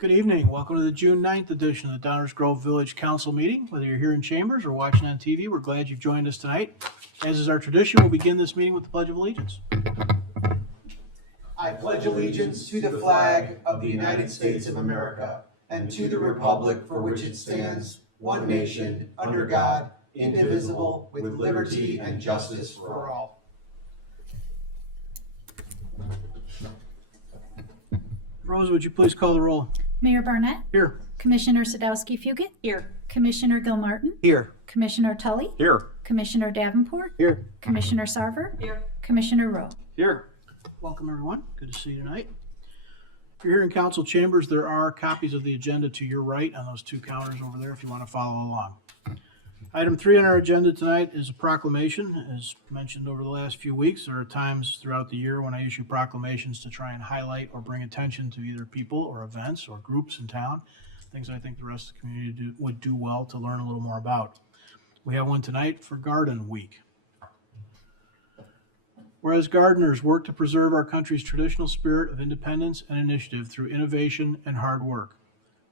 Good evening. Welcome to the June 9th edition of the Downers Grove Village Council meeting. Whether you're here in chambers or watching on TV, we're glad you've joined us tonight. As is our tradition, we'll begin this meeting with the Pledge of Allegiance. I pledge allegiance to the flag of the United States of America and to the republic for which it stands, one nation, under God, indivisible, with liberty and justice for all. Rose, would you please call the roll? Mayor Barnett, Here. Commissioner Sadowski-Fugit, Here. Commissioner Gilmartin, Here. Commissioner Tully, Here. Commissioner Davenport, Here. Commissioner Sarver, Here. Commissioner Rowe. Here. Welcome, everyone. Good to see you tonight. If you're here in council chambers, there are copies of the agenda to your right on those two counters over there if you want to follow along. Item 3 on our agenda tonight is a proclamation. As mentioned over the last few weeks, there are times throughout the year when I issue proclamations to try and highlight or bring attention to either people or events or groups in town, things I think the rest of the community would do well to learn a little more about. We have one tonight for Garden Week. Whereas gardeners work to preserve our country's traditional spirit of independence and initiative through innovation and hard work.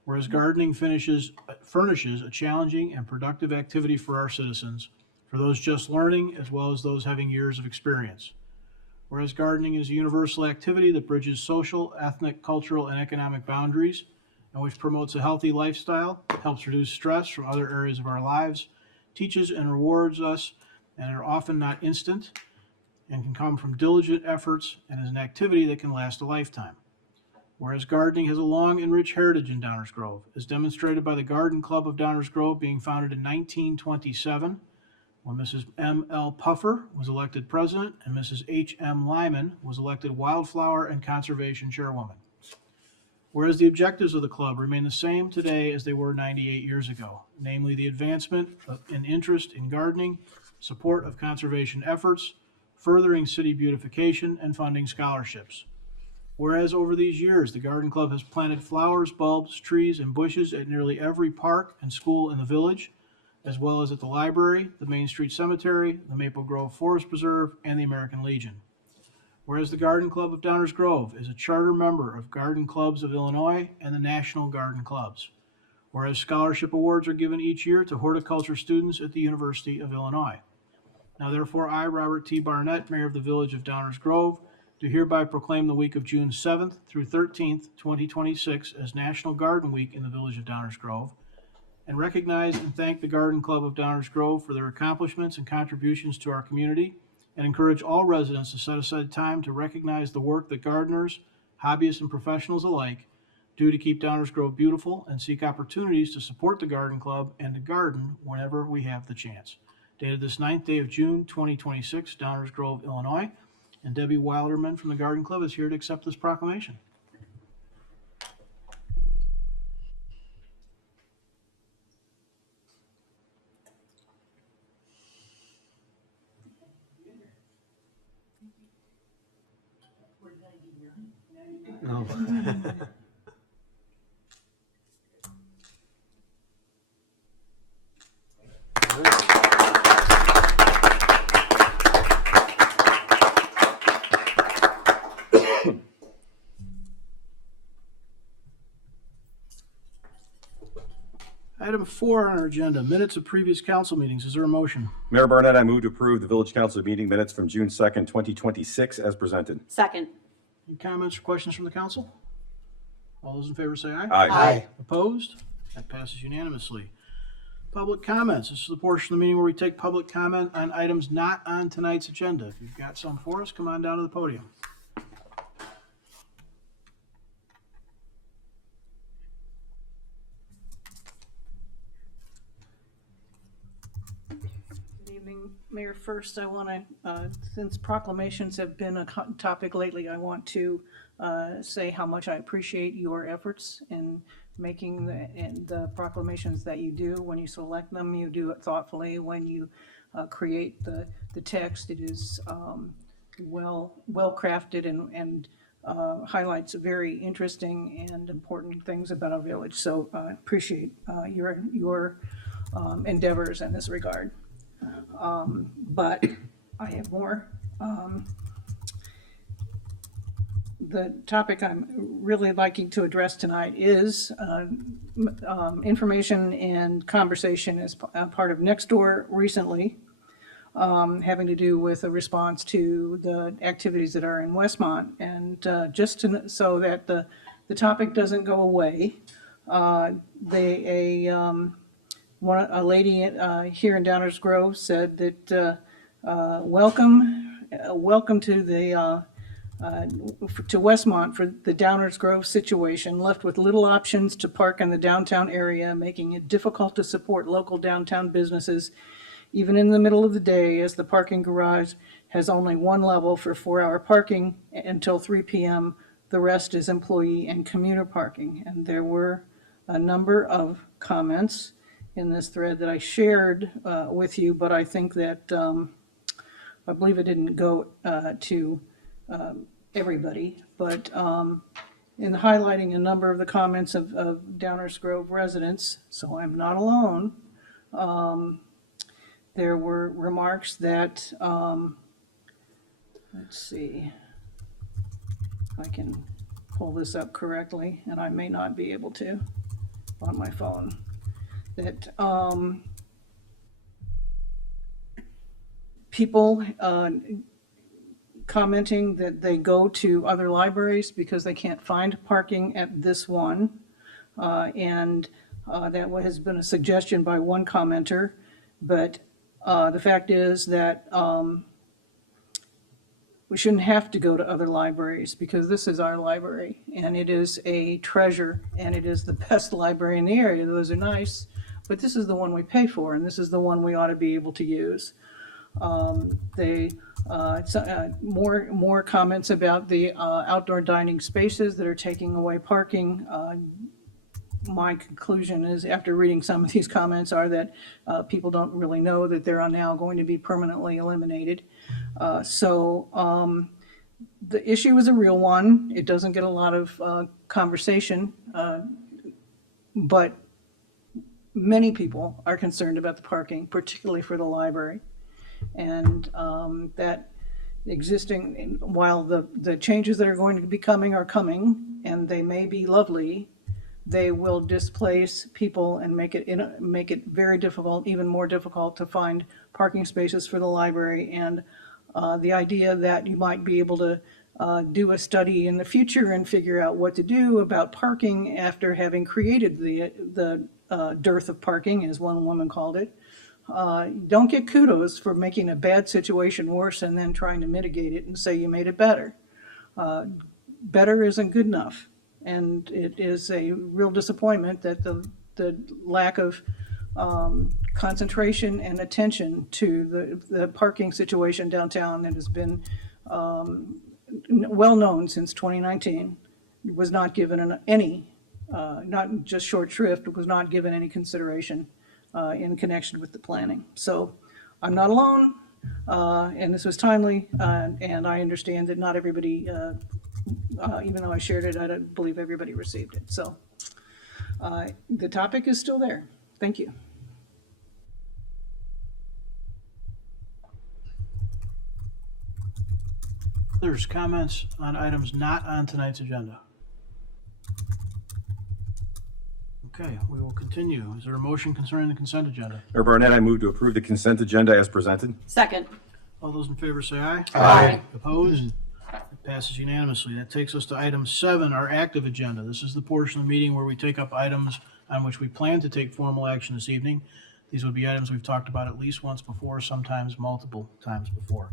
Whereas gardening furnishes a challenging and productive activity for our citizens, for those just learning as well as those having years of experience. Whereas gardening is a universal activity that bridges social, ethnic, cultural, and economic boundaries, and which promotes a healthy lifestyle, helps reduce stress from other areas of our lives, teaches and rewards us, and are often not instant, and can come from diligent efforts, and is an activity that can last a lifetime. Whereas gardening has a long and rich heritage in Downers Grove, as demonstrated by the Garden Club of Downers Grove being founded in 1927, when Mrs. M.L. Puffer was elected president and Mrs. H.M. Lyman was elected wildflower and conservation chairwoman. Whereas the objectives of the club remain the same today as they were 98 years ago, namely the advancement of an interest in gardening, support of conservation efforts, furthering city beautification, and funding scholarships. Whereas over these years, the Garden Club has planted flowers, bulbs, trees, and bushes at nearly every park and school in the village, as well as at the library, the Main Street Cemetery, the Maple Grove Forest Preserve, and the American Legion. Whereas the Garden Club of Downers Grove is a charter member of Garden Clubs of Illinois and the National Garden Clubs. Whereas scholarship awards are given each year to horticulture students at the University of Illinois. Now therefore, I, Robert T. Barnett, Mayor of the Village of Downers Grove, do hereby proclaim the week of June 7th through 13th, 2026 as National Garden Week in the Village of Downers Grove, and recognize and thank the Garden Club of Downers Grove for their accomplishments and contributions to our community, and encourage all residents to set aside time to recognize the work that gardeners, hobbyists, and professionals alike do to keep Downers Grove beautiful, and seek opportunities to support the Garden Club and to garden whenever we have the chance. Dated this 9th day of June, 2026, Downers Grove, Illinois. And Debbie Wilderman from the Garden Club is here to accept this proclamation. No. Item 4 on our agenda, minutes of previous council meetings. Is there a motion? Mayor Barnett, I move to approve the Village Council meeting minutes from June 2nd, 2026 as presented. Second. Any comments or questions from the council? All those in favor say aye. Aye. Opposed? That passes unanimously. Public comments. This is the portion of the meeting where we take public comment on items not on tonight's agenda. If you've got some for us, come on down to the podium. Good evening, Mayor. First, I want to, since proclamations have been a topic lately, I want to say how much I appreciate your efforts in making the proclamations that you do. When you select them, you do it thoughtfully. When you create the text, it is well crafted and highlights very interesting and important things about our village. So I appreciate your endeavors in this regard. But I have more. the topic I'm really liking to address tonight is information and conversation as part of Nextdoor recently, having to do with a response to the activities that are in Westmont. And so that the topic doesn't go away, a lady here in Downers Grove said that welcome to the to Westmont for the Downers Grove situation, left with little options to park in the downtown area, making it difficult to support local downtown businesses, even in the middle of the day, as the parking garage has only one level for 4-hour parking until 3 p.m. The rest is employee and commuter parking. And there were a number of comments in this thread that I shared with you, but I think that I believe it didn't go to everybody, but in highlighting a number of the comments of Downers Grove residents, so I'm not alone, there were remarks that, let's see if I can pull this up correctly, and I may not be able to on my phone, that people commenting that they go to other libraries because they can't find parking at this one. And that has been a suggestion by one commenter. But the fact is that we shouldn't have to go to other libraries because this is our library and it is a treasure and it is the best library in the area. Those are nice, but this is the one we pay for and this is the one we ought to be able to use. More comments about the outdoor dining spaces that are taking away parking. My conclusion is, after reading some of these comments, are that people don't really know that they're now going to be permanently eliminated. So the issue is a real one. It doesn't get a lot of conversation, but many people are concerned about the parking, particularly for the library. And that existing, while the changes that are going to be coming are coming, and they may be lovely, they will displace people and make it very difficult, even more difficult, to find parking spaces for the library. And the idea that you might be able to do a study in the future and figure out what to do about parking after having created the dearth of parking, as one woman called it. Don't get kudos for making a bad situation worse and then trying to mitigate it and say you made it better. Better isn't good enough. And it is a real disappointment that the lack of concentration and attention to the parking situation downtown that has been well known since 2019 was not given any, not just short shrift, it was not given any consideration in connection with the planning. So I'm not alone, and this was timely, and I understand that not everybody, even though I shared it, I don't believe everybody received it. So the topic is still there. Thank you. There's comments on items not on tonight's agenda. Okay, we will continue. Is there a motion concerning the consent agenda? Mayor Barnett, I move to approve the consent agenda as presented. Second. All those in favor say aye. Aye. Opposed? It passes unanimously. That takes us to item 7, our active agenda. This is the portion of the meeting where we take up items on which we plan to take formal action this evening. These would be items we've talked about at least once before, sometimes multiple times before.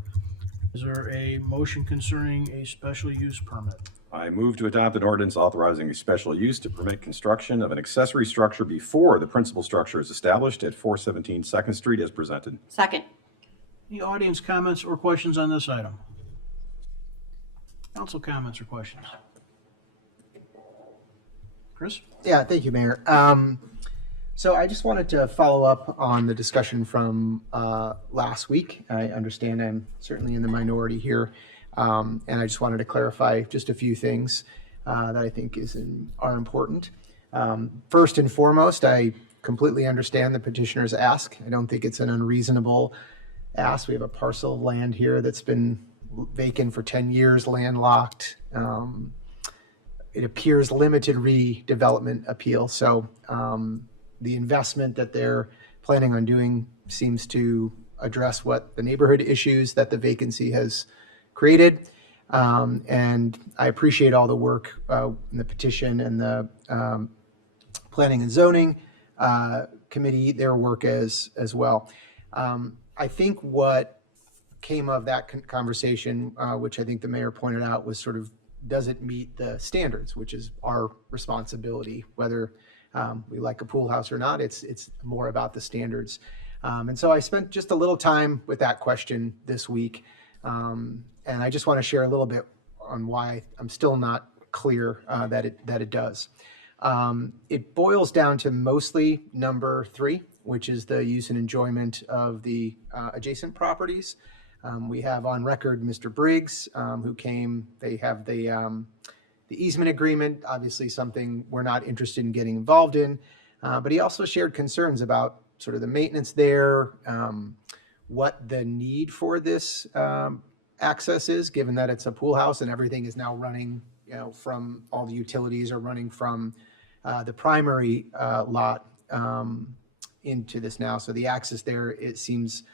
Is there a motion concerning a special use permit? I move to adopt an ordinance authorizing a special use to permit construction of an accessory structure before the principal structure is established at 417 2nd Street as presented. Second. Any audience comments or questions on this item? Council comments or questions? Chris? Yeah, thank you, Mayor. So I just wanted to follow up on the discussion from last week. I understand I'm certainly in the minority here, and I just wanted to clarify just a few things that I think are important. First and foremost, I completely understand the petitioner's ask. I don't think it's an unreasonable ask. We have a parcel of land here that's been vacant for 10 years, landlocked. it appears limited redevelopment appeal. So the investment that they're planning on doing seems to address what the neighborhood issues that the vacancy has created. And I appreciate all the work in the petition and the planning and zoning committee, their work as well. I think what came of that conversation, which I think the mayor pointed out, was sort of, does it meet the standards, which is our responsibility, whether we like a pool house or not. It's more about the standards. And so I spent just a little time with that question this week. And I just want to share a little bit on why I'm still not clear that it does. It boils down to mostly number 3, which is the use and enjoyment of the adjacent properties. We have on record Mr. Briggs, who came. They have the easement agreement, obviously something we're not interested in getting involved in. But he also shared concerns about sort of the maintenance there, what the need for this access is, given that it's a pool house and everything is now running, from all the utilities are running from the primary lot into this now. So the access there, it seems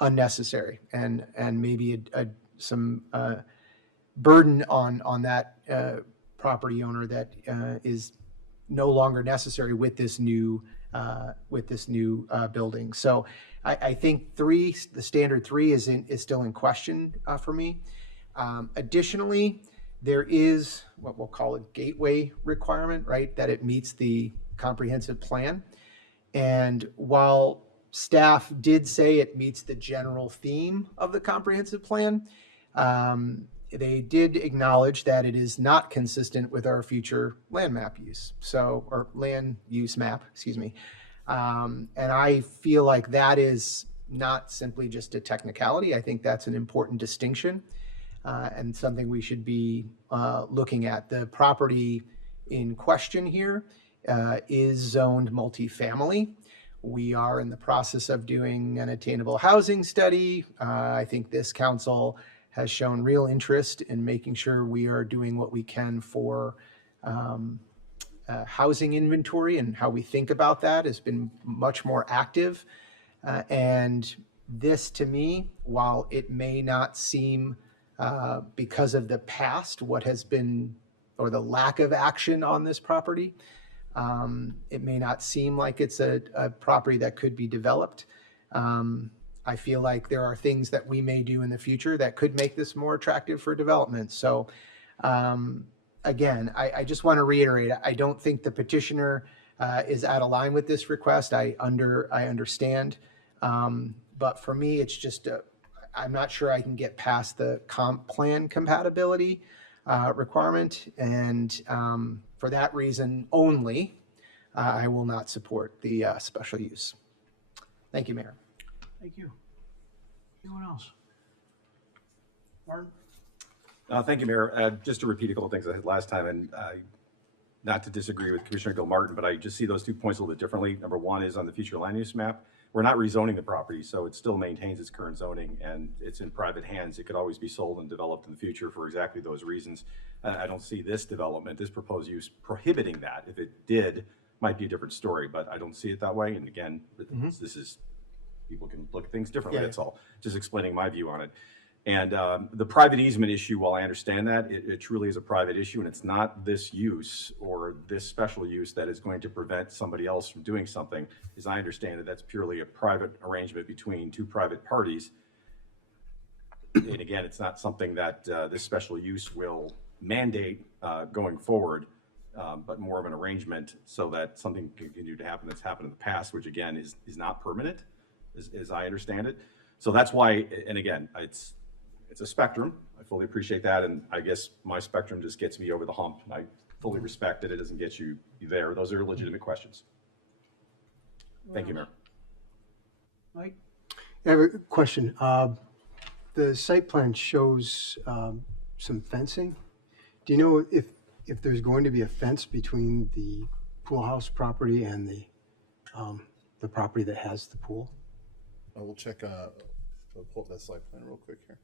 unnecessary and maybe some burden on that property owner that is no longer necessary with this new building. So I think the standard 3 is still in question for me. Additionally, there is what we'll call a gateway requirement, right? That it meets the comprehensive plan. And while staff did say it meets the general theme of the comprehensive plan, they did acknowledge that it is not consistent with our future land map use. Or land use map, excuse me. And I feel like that is not simply just a technicality. I think that's an important distinction and something we should be looking at. The property in question here is zoned multifamily. We are in the process of doing an attainable housing study. I think this council has shown real interest in making sure we are doing what we can for housing inventory, and how we think about that has been much more active. And this, to me, while it may not seem, because of the past, what has been, or the lack of action on this property, it may not seem like it's a property that could be developed. I feel like there are things that we may do in the future that could make this more attractive for development. So again, I just want to reiterate, I don't think the petitioner is out of line with this request. I understand. But for me, it's just, I'm not sure I can get past the comp plan compatibility requirement. And for that reason only, I will not support the special use. Thank you, Mayor. Thank you. Anyone else? Martin? Thank you, Mayor. Just to repeat a couple of things I had last time, and not to disagree with Commissioner Gilmartin, but I just see those 2 points a little bit differently. Number 1 is on the future land use map. We're not rezoning the property, so it still maintains its current zoning, and it's in private hands. It could always be sold and developed in the future for exactly those reasons. I don't see this development, this proposed use, prohibiting that. If it did, might be a different story, but I don't see it that way. And again, this is, people can look at things differently. That's all. Just explaining my view on it. And the private easement issue, while I understand that, it truly is a private issue, and it's not this use or this special use that is going to prevent somebody else from doing something. As I understand it, that's purely a private arrangement between 2 private parties. And again, it's not something that this special use will mandate going forward, but more of an arrangement so that something can continue to happen that's happened in the past, which again is not permanent, as I understand it. So that's why, and again, it's a spectrum. I fully appreciate that, and I guess my spectrum just gets me over the hump, and I fully respect that it doesn't get you there. Those are legitimate questions. Thank you, Mayor. Mike? I have a question. The site plan shows some fencing. Do you know if there's going to be a fence between the pool house property and the property that has the pool? We'll check, we'll pull up that site plan real quick here.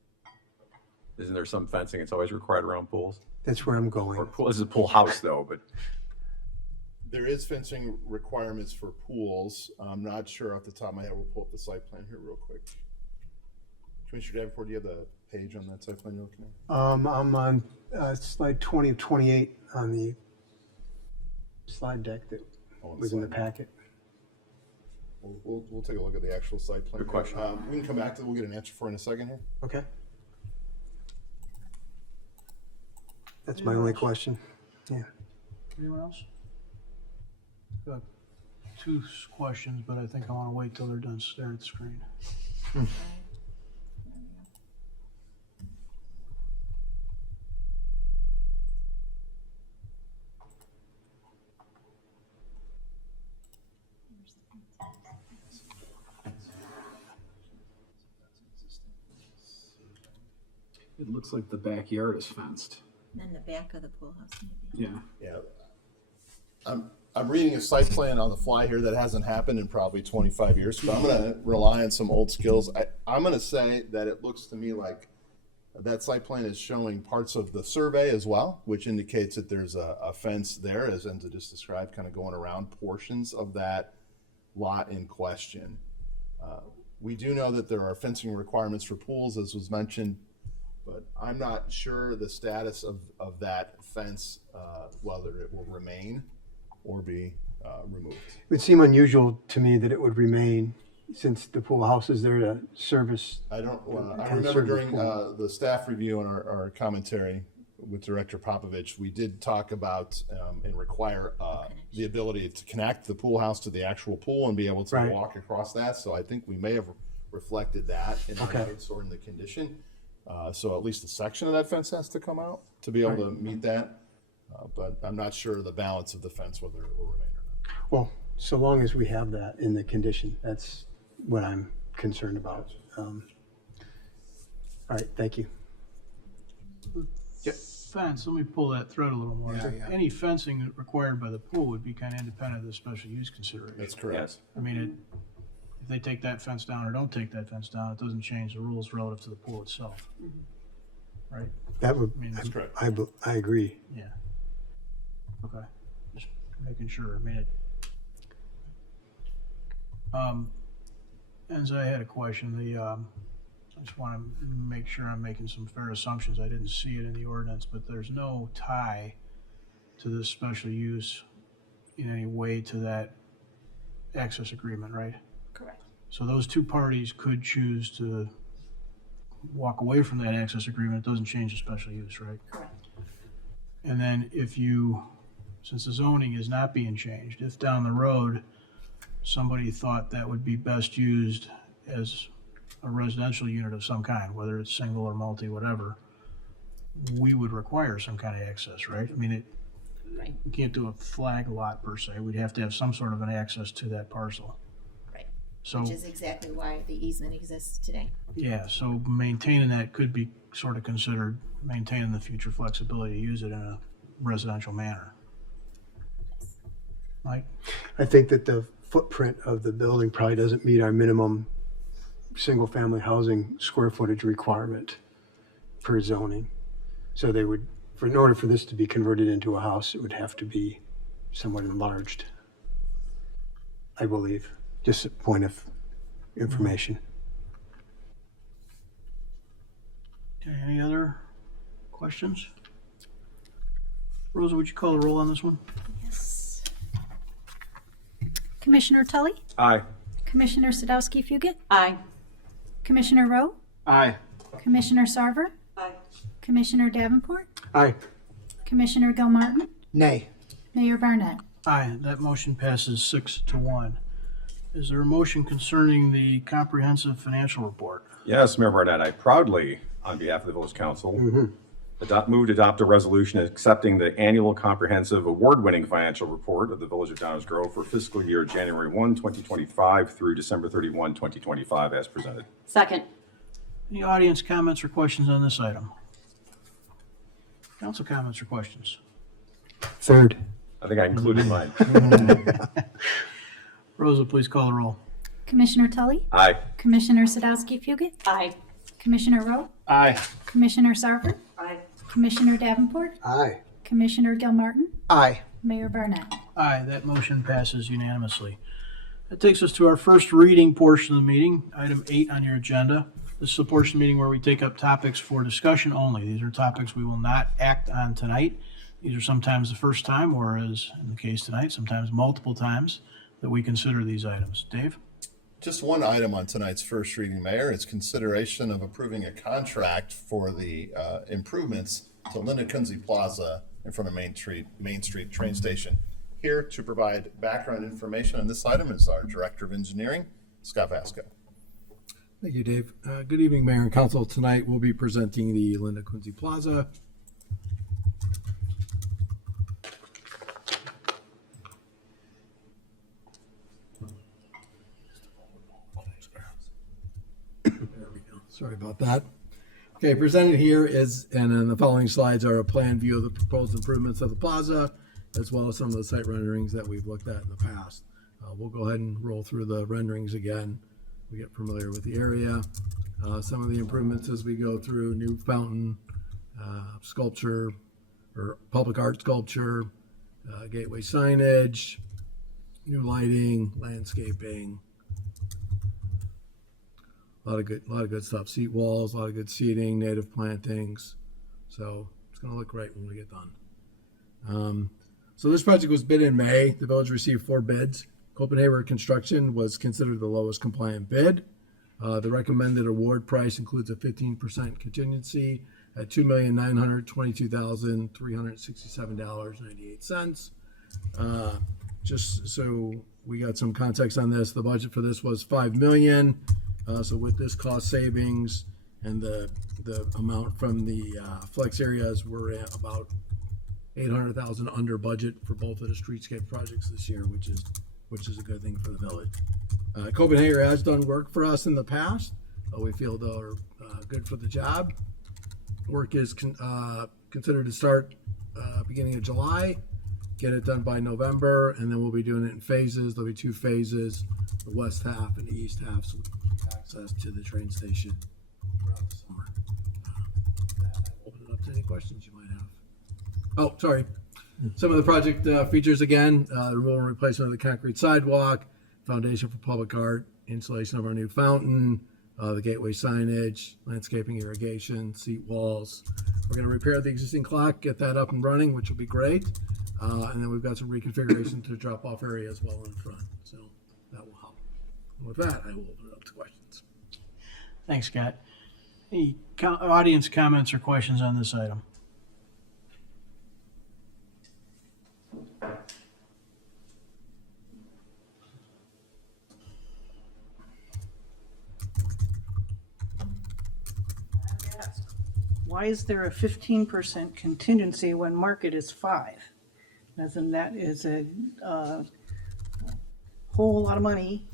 Isn't there some fencing? It's always required around pools? That's where I'm Or going. pool, this is a pool house though, but There is fencing requirements for pools. I'm not sure off the top of my head. We'll pull up the site plan here real quick. Commissioner Davenport, do you have the page on that site plan you're looking at? I'm on slide 20 of 28 on the slide deck that Oh, was in the slide deck. packet. We'll take a look at the actual site plan. Good question. We can come back to it. We'll get an answer for in a second here. Okay. That's my only question. Yeah. Anyone else? Got two questions, but I think I want to wait till they're done staring at the screen. It looks like the backyard is fenced. And the back of the pool house, maybe. Yeah. Yeah. I'm reading a site plan on the fly here that hasn't happened in probably 25 years, but I'm gonna rely on some old skills. I'm gonna say that it looks to me like that site plan is showing parts of the survey as well, which indicates that there's a fence there, as Enza just described, kind of going around portions of that lot in question. We do know that there are fencing requirements for pools, as was mentioned, but I'm not sure the status of that fence, whether it will remain or be removed. It would seem unusual to me that it would remain since the pool house is there to service. I don't, I Kind of remember certain during pool. the staff review and our commentary with Director Popovich, we did talk about and require the ability to connect the pool house to the actual pool and be able to Right. walk across that. So I think we may have reflected that in our Okay. notes or in the condition. So at least a section of that fence has to come out to be able to meet that. But I'm not sure the balance of the fence, whether it will remain or not. Well, so long as we have that in the condition, that's what I'm concerned about. All right, thank you. Fence, let me pull that thread a little more. Any fencing required by the pool would be kind of independent of the special use consideration. That's correct. yes. I mean, if they take that fence down or don't take that fence down, it doesn't change the rules relative to the pool itself. Right? That would, That's correct. I agree. Yeah. Okay, just making sure, I mean, Enzo, I had a question, I just wanna make sure I'm making some fair assumptions, I didn't see it in the ordinance, but there's no tie to this special use in any way to that access agreement, right? Correct. So those two parties could choose to walk away from that access agreement, it doesn't change the special use, right? Correct. And then if you, since the zoning is not being changed, if down the road, somebody thought that would be best used as a residential unit of some kind, whether it's single or multi, whatever, we would require some kind of access, right? I mean, Right. we can't do a flag lot per se, we'd have to have some sort of an access to that parcel. Right. So, Which is exactly why the easement exists today. yeah, so maintaining that could be sort of considered maintaining the future flexibility to use it in a residential manner. Mike? I think that the footprint of the building probably doesn't meet our minimum single-family housing square footage requirement per zoning. So they would, in order for this to be converted into a house, it would have to be somewhat enlarged, I believe. Just a point of information. Okay, any other questions? Rosa, would you call the roll on this one? Yes. Commissioner Tully, Aye. Commissioner Sadowski Fugit, Aye. Commissioner Rowe, Aye. Commissioner Sarver, Aye. Commissioner Davenport, Aye. Commissioner Gilmartin, Nay. Mayor Barnett. Aye, that motion passes 6-1. Is there a motion concerning the comprehensive financial report? Yes, Mayor Barnett, I proudly, on behalf of the village council, move to adopt a resolution accepting the annual comprehensive award-winning financial report of the Village of Downers Grove for fiscal year January 1, 2025 through December 31, 2025 as presented. Second. Any audience comments or questions on this item? Council comments or questions? Third. I think I included mine. Rosa, please call the roll. Commissioner Tully, Aye. Commissioner Sadowski Fugit, Aye. Commissioner Rowe, Aye. Commissioner Sarver, Aye. Commissioner Davenport, Aye. Commissioner Gilmartin, Aye. Mayor Barnett. Aye, that motion passes unanimously. That takes us to our first reading portion of the meeting, item 8 on your agenda. This is a portion of the meeting where we take up topics for discussion only. These are topics we will not act on tonight. These are sometimes the first time, or as in the case tonight, sometimes multiple times that we consider these items. Dave? Just one item on tonight's first reading, Mayor. It's consideration of approving a contract for the improvements to Linda Kunze Plaza in front of Main Street train station. Here to provide background information on this item is our Director of Engineering, Scott Vasco. Thank you, Dave. Good evening, Mayor and Council. Tonight we'll be presenting the Linda Kunze Plaza. There we go. Sorry about that. Okay, presented here is, and in the following slides are a plan view of the proposed improvements of the plaza, as well as some of the site renderings that we've looked at in the past. We'll go ahead and roll through the renderings again. We get familiar with the area. Some of the improvements as we go through: new fountain, sculpture, or public art sculpture, gateway signage, new lighting, landscaping. A lot of good stuff. Seat walls, a lot of good seating, native plantings. So it's going to look great when we get done. So this project was bid in May. The village received 4 bids. Copenhagen Construction was considered the lowest compliant bid. The recommended award price includes a 15% contingency at $2,922,367.98. Just so we got some context on this, the budget for this was $5 million. So with this cost savings and the amount from the flex areas, we're at about $800,000 under budget for both of the streetscape projects this year, which is a good thing for the village. Copenhagen has done work for us in the past. We feel they're good for the job. Work is considered to start beginning of July, get it done by November, and then we'll be doing it in phases. There'll be 2 phases, the west half and the east half, so we can get access to the train station throughout the summer. I'll open it up to any questions you might have. Oh, sorry. Some of the project features again: removal and replacement of the concrete sidewalk, foundation for public art, installation of our new fountain, the gateway signage, landscaping, irrigation, seat walls. We're going to repair the existing clock, get that up and running, which will be great. And then we've got some reconfiguration to drop off area as well in front. So that will help. And with that, I will open it up to questions. Thanks, Scott. Any audience comments or questions on this item? Why is there a 15% contingency when market is 5? Doesn't that is a whole lot of money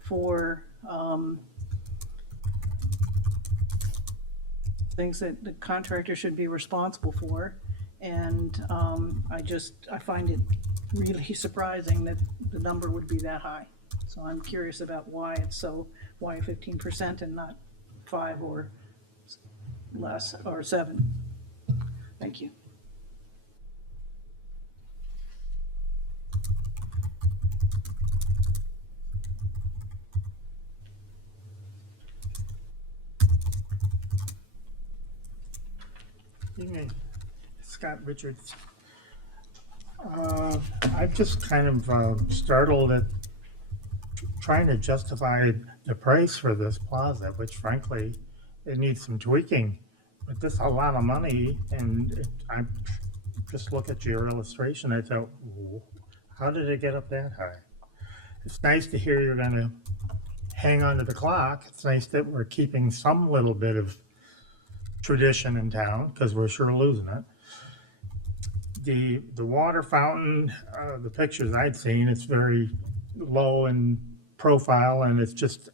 for things that the contractor should be responsible for, and I find it really surprising that the number would be that high. So I'm curious about why 15% and not 5 or less or 7. Thank you. Evening, Scott Richards. I'm just kind of startled at trying to justify the price for this plaza, which frankly, it needs some tweaking. But this is a lot of money, and I just look at your illustration, I thought, how did it get up that high? It's nice to hear you're going to hang on to the clock. It's nice that we're keeping some little bit of tradition in town, because we're sure losing it. The water fountain, the pictures I'd seen, it's very low in profile, and it's just,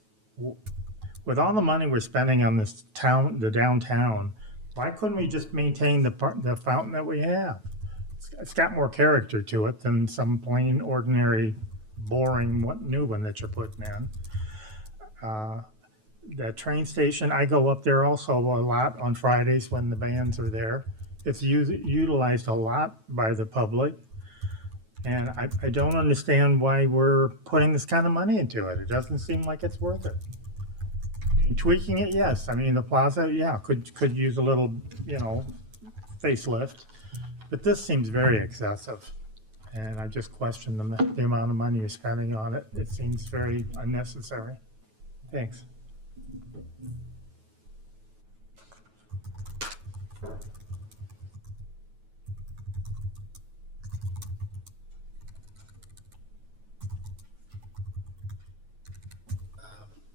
with all the money we're spending on this town, the downtown, why couldn't we just maintain the fountain that we have? It's got more character to it than some plain, ordinary, boring new one that you're putting in. that train station, I go up there also a lot on Fridays when the bands are there. It's utilized a lot by the public. And I don't understand why we're putting this kind of money into it. It doesn't seem like it's worth it. I mean, tweaking it, yes. I mean, the plaza, yeah, could use a little, facelift. But this seems very excessive. And I just question the amount of money you're spending on it. It seems very unnecessary. Thanks.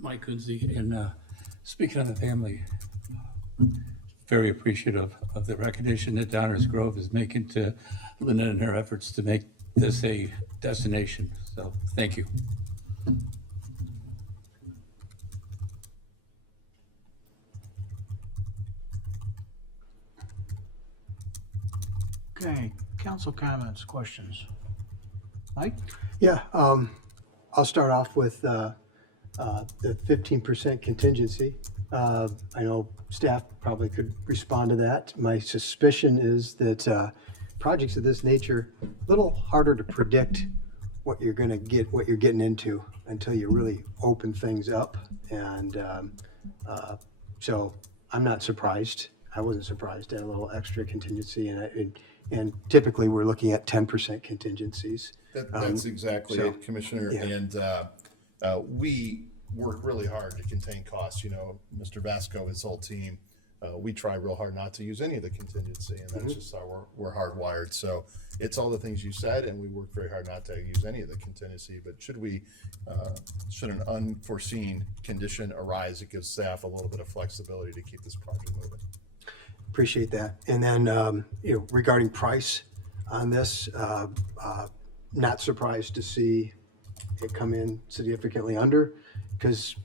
Mike Kunze, and speaking of the family, very appreciative of the recognition that Downers Grove is making to Linda and her efforts to make this a destination. So thank you. Okay, council comments, questions? Mike? Yeah, I'll start off with the 15% contingency. I know staff probably could respond to that. My suspicion is that projects of this nature, a little harder to predict what you're going to get, what you're getting into until you really open things up. And so I'm not surprised. I wasn't surprised at a little extra contingency, and typically we're looking at 10% contingencies. That's exactly so, it, Commissioner. yeah. And we work really hard to contain costs. Mr. Vasco, his whole team, we try real hard not to use any of the contingency, and that's just how we're hardwired. So it's all the things you said, and we work very hard not to use any of the contingency. But should an unforeseen condition arise, it gives staff a little bit of flexibility to keep this project moving. Appreciate that. And then, regarding price on this, not surprised to see it come in significantly under, because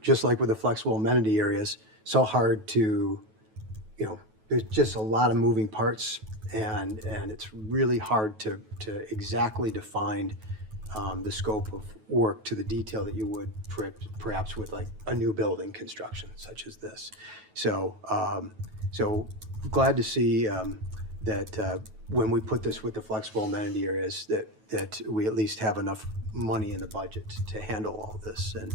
just like with the flexible amenity areas, so hard to, there's just a lot of moving parts, and it's really hard to exactly define the scope of work to the detail that you would perhaps with like a new building construction such as this. So glad to see that when we put this with the flexible amenity areas, that we at least have enough money in the budget to handle all this. And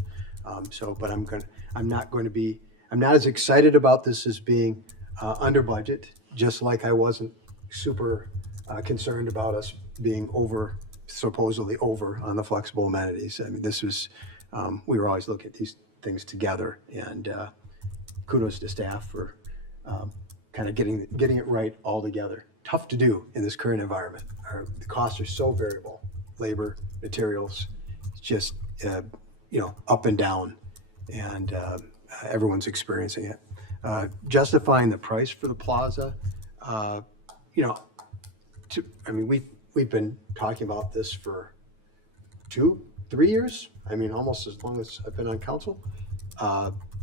but I'm not as excited about this as being under budget, just like I wasn't super concerned about us being supposedly over on the flexible amenities. I mean, this was, we were always looking at these things together, and kudos to staff for kind of getting it right all together. Tough to do in this current environment. The costs are so variable, labor, materials, it's just, up and down, and everyone's experiencing it. Justifying the price for the plaza, we've been talking about this for 2-3 years. I mean, almost as long as I've been on council.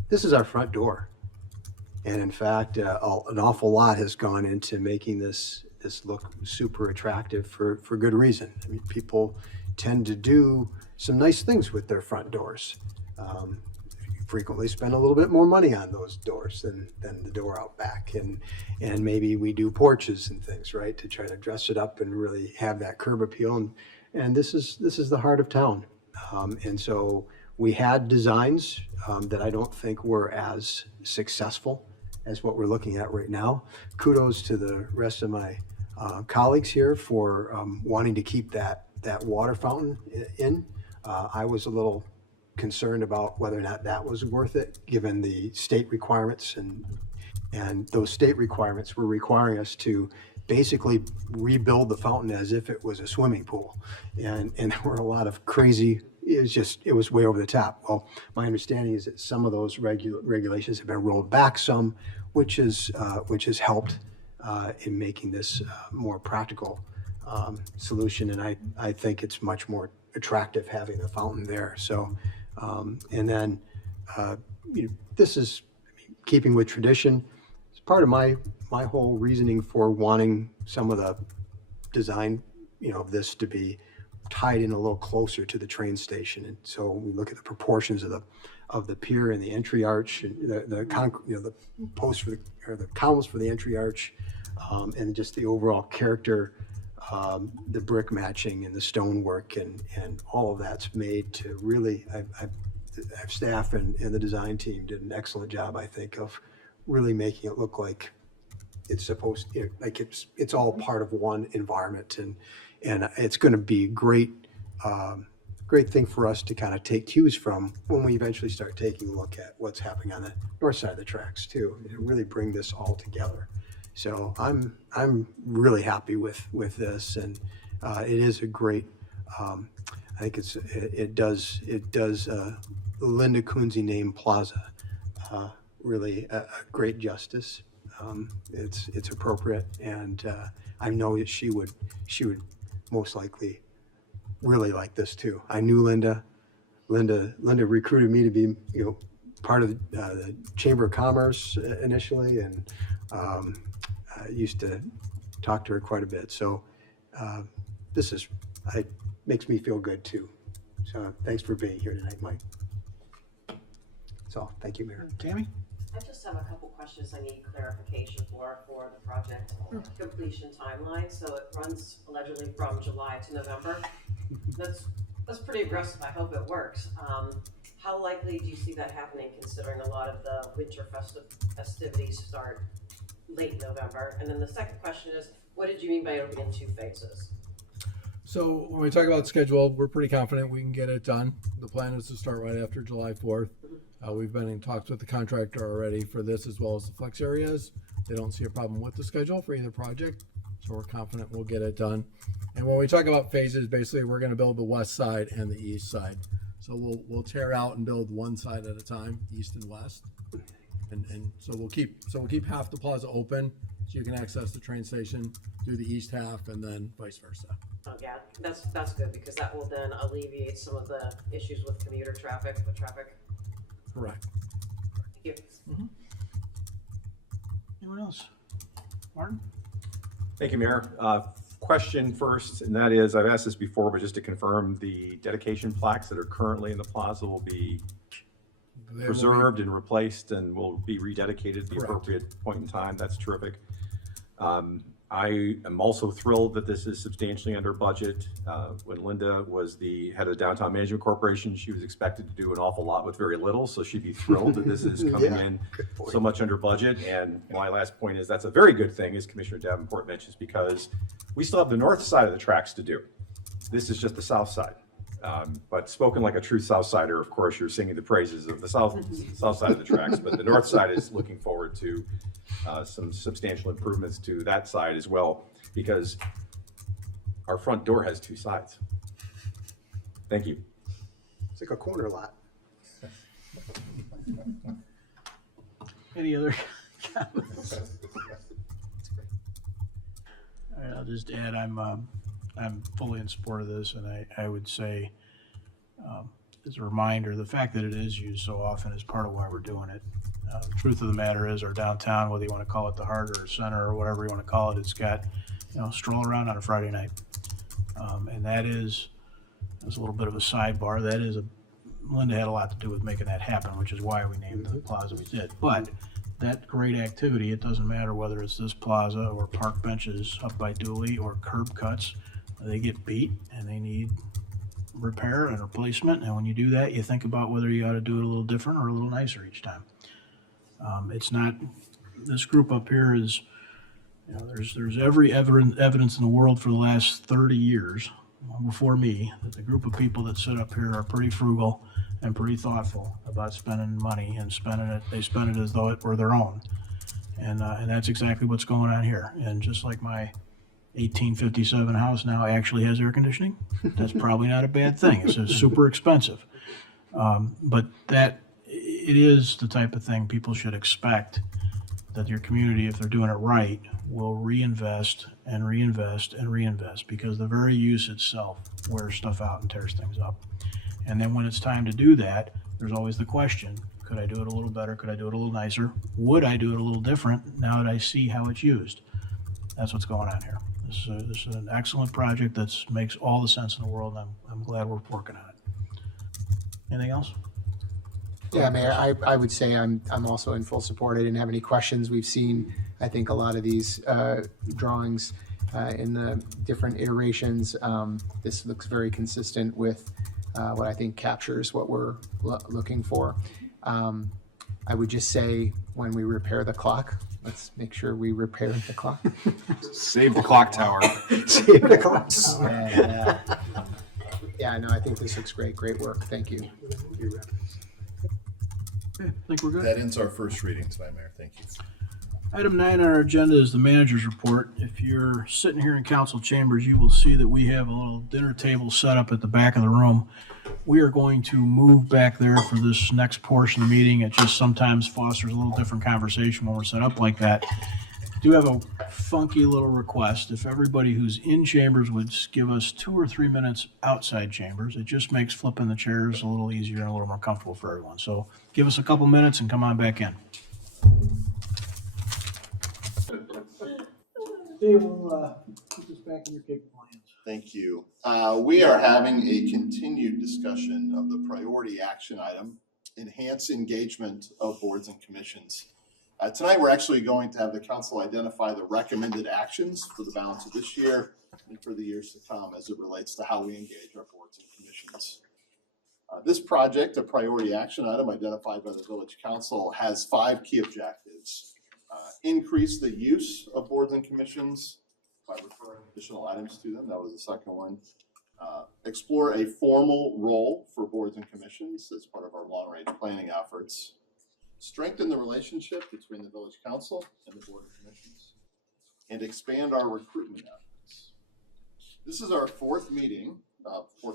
This is our front door. And in fact, an awful lot has gone into making this look super attractive for good reason. I mean, people tend to do some nice things with their front doors. Frequently spend a little bit more money on those doors than the door out back. And maybe we do porches and things, right, to try to dress it up and really have that curb appeal. And this is the heart of town. And so we had designs that I don't think were as successful as what we're looking at right now. Kudos to the rest of my colleagues here for wanting to keep that water fountain in. I was a little concerned about whether or not that was worth it, given the state requirements, and those state requirements were requiring us to basically rebuild the fountain as if it was a swimming pool. And there were a lot of crazy, it was way over the top. Well, my understanding is that some of those regulations have been rolled back some, which has helped in making this more practical solution. And I think it's much more attractive having the fountain there. So, and then this is keeping with tradition. It's part of my whole reasoning for wanting some of the design, of this to be tied in a little closer to the train station. And so we look at the proportions of of the pier and the entry arch, and the posts for the columns for the entry arch, and just the overall character, the brick matching and the stonework and all of that's made to really, our staff and the design team did an excellent job, I think, of really making it look like it's supposed, like it's all part of one environment, and it's going to be great thing for us to kind of take cues from when we eventually start taking a look at what's happening on the north side of the tracks too, and really bring this all together. So I'm really happy with this, and it is a great. I think it does Linda Kunze name Plaza really a great justice. It's appropriate, and I know that she would most likely really like this too. I knew Linda. Linda recruited me to be part of the Chamber of Commerce initially, and I used to talk to her quite a bit. So this makes me feel good too. So thanks for being here tonight, Mike. So thank you, Mayor. Tammy? I just have a couple questions I need clarification for the project completion timeline. So it runs allegedly from July to November. That's pretty aggressive. I hope it works. How likely do you see that happening, considering a lot of the winter festivities start late November? And then the second question is, what did you mean by it'll be in 2 phases? So when we talk about schedule, we're pretty confident we can get it done. The plan is to start right after July 4th. We've been in talks with the contractor already for this as well as the flex areas. They don't see a problem with the schedule for either project, so we're confident we'll get it done. And when we talk about phases, basically we're going to build the west side and the east side. So we'll tear out and build one side at a time, east and west. And so we'll keep half the plaza open so you can access the train station, do the east half, and then vice versa. Oh yeah, that's good, because that will then alleviate some of the issues with commuter traffic, with traffic. Correct. Thank you. Anyone else? Martin? Thank you, Mayor. Question first, and that is, I've asked this before, but just to confirm, the dedication plaques that are currently in the plaza will be preserved and replaced and will be rededicated at the appropriate point in time. That's terrific. I am also thrilled that this is substantially under budget. When Linda was the head of Downtown Management Corporation, she was expected to do an awful lot with very little, so she'd be thrilled that this is coming in so much under budget. And my last point is that's a very good thing, as Commissioner Davenport mentions, because we still have the north side of the tracks to do. This is just the south side. But spoken like a true South Sider, of course, you're singing the praises of the south side of the tracks, but the north side is looking forward to some substantial improvements to that side as well, because our front door has 2 sides. Thank you. It's like a corner lot. Any other comments? All right, I'll just add, I'm fully in support of this, and I would say, as a reminder, the fact that it is used so often is part of why we're doing it. The truth of the matter is, our downtown, whether you want to call it the heart or center or whatever you want to call it, it's got, stroll around on a Friday night. And that is, as a little bit of a sidebar, Linda had a lot to do with making that happen, which is why we named the plaza we did. But that great activity, it doesn't matter whether it's this plaza or park benches up by Dooley or curb cuts, they get beat and they need repair and replacement. And when you do that, you think about whether you ought to do it a little different or a little nicer each time. It's not, this group up here is, there's every evidence in the world for the last 30 years before me that the group of people that sit up here are pretty frugal and pretty thoughtful about spending money and they spend it as though it were their own. And that's exactly what's going on here. And just like my 1857 house now actually has air conditioning, that's probably not a bad thing. It's super expensive. But it is the type of thing people should expect, that your community, if they're doing it right, will reinvest and reinvest and reinvest, because the very use itself wears stuff out and tears things up. And then when it's time to do that, there's always the question, could I do it a little better? Could I do it a little nicer? Would I do it a little different now that I see how it's used? That's what's going on here. This is an excellent project that makes all the sense in the world, and I'm glad we're working on it. Anything else? Yeah, Mayor, I would say I'm also in full support. I didn't have any questions. We've seen, I think, a lot of these drawings in the different iterations. This looks very consistent with what I think captures what we're looking for. I would just say, when we repair the clock, let's make sure we repair the clock. Save the clock tower. Save the clock. Yeah, no, I think this looks great. Great work. Thank you. Okay, I think we're good. That ends our first reading tonight, Mayor. Thank you. Item 9 on our agenda is the manager's report. If you're sitting here in council chambers, you will see that we have a little dinner table set up at the back of the room. We are going to move back there for this next portion of the meeting. It just sometimes fosters a little different conversation when we're set up like that. Do have a funky little request. If everybody who's in chambers would give us 2 or 3 minutes outside chambers, it just makes flipping the chairs a little easier and a little more comfortable for everyone. So give us a couple minutes and come on back in. Dave, we'll put this back in your capable hands. Thank you. We are having a continued discussion of the priority action item, enhance engagement of boards and commissions. Tonight, we're actually going to have the council identify the recommended actions for the balance of this year and for the years to come as it relates to how we engage our boards and commissions. This project, a priority action item identified by the village council, has 5 key objectives. Increase the use of boards and commissions by referring additional items to them. That was the second one. Explore a formal role for boards and commissions as part of our long-range planning efforts. Strengthen the relationship between the village council and the board of commissions, and expand our recruitment efforts. This is our fourth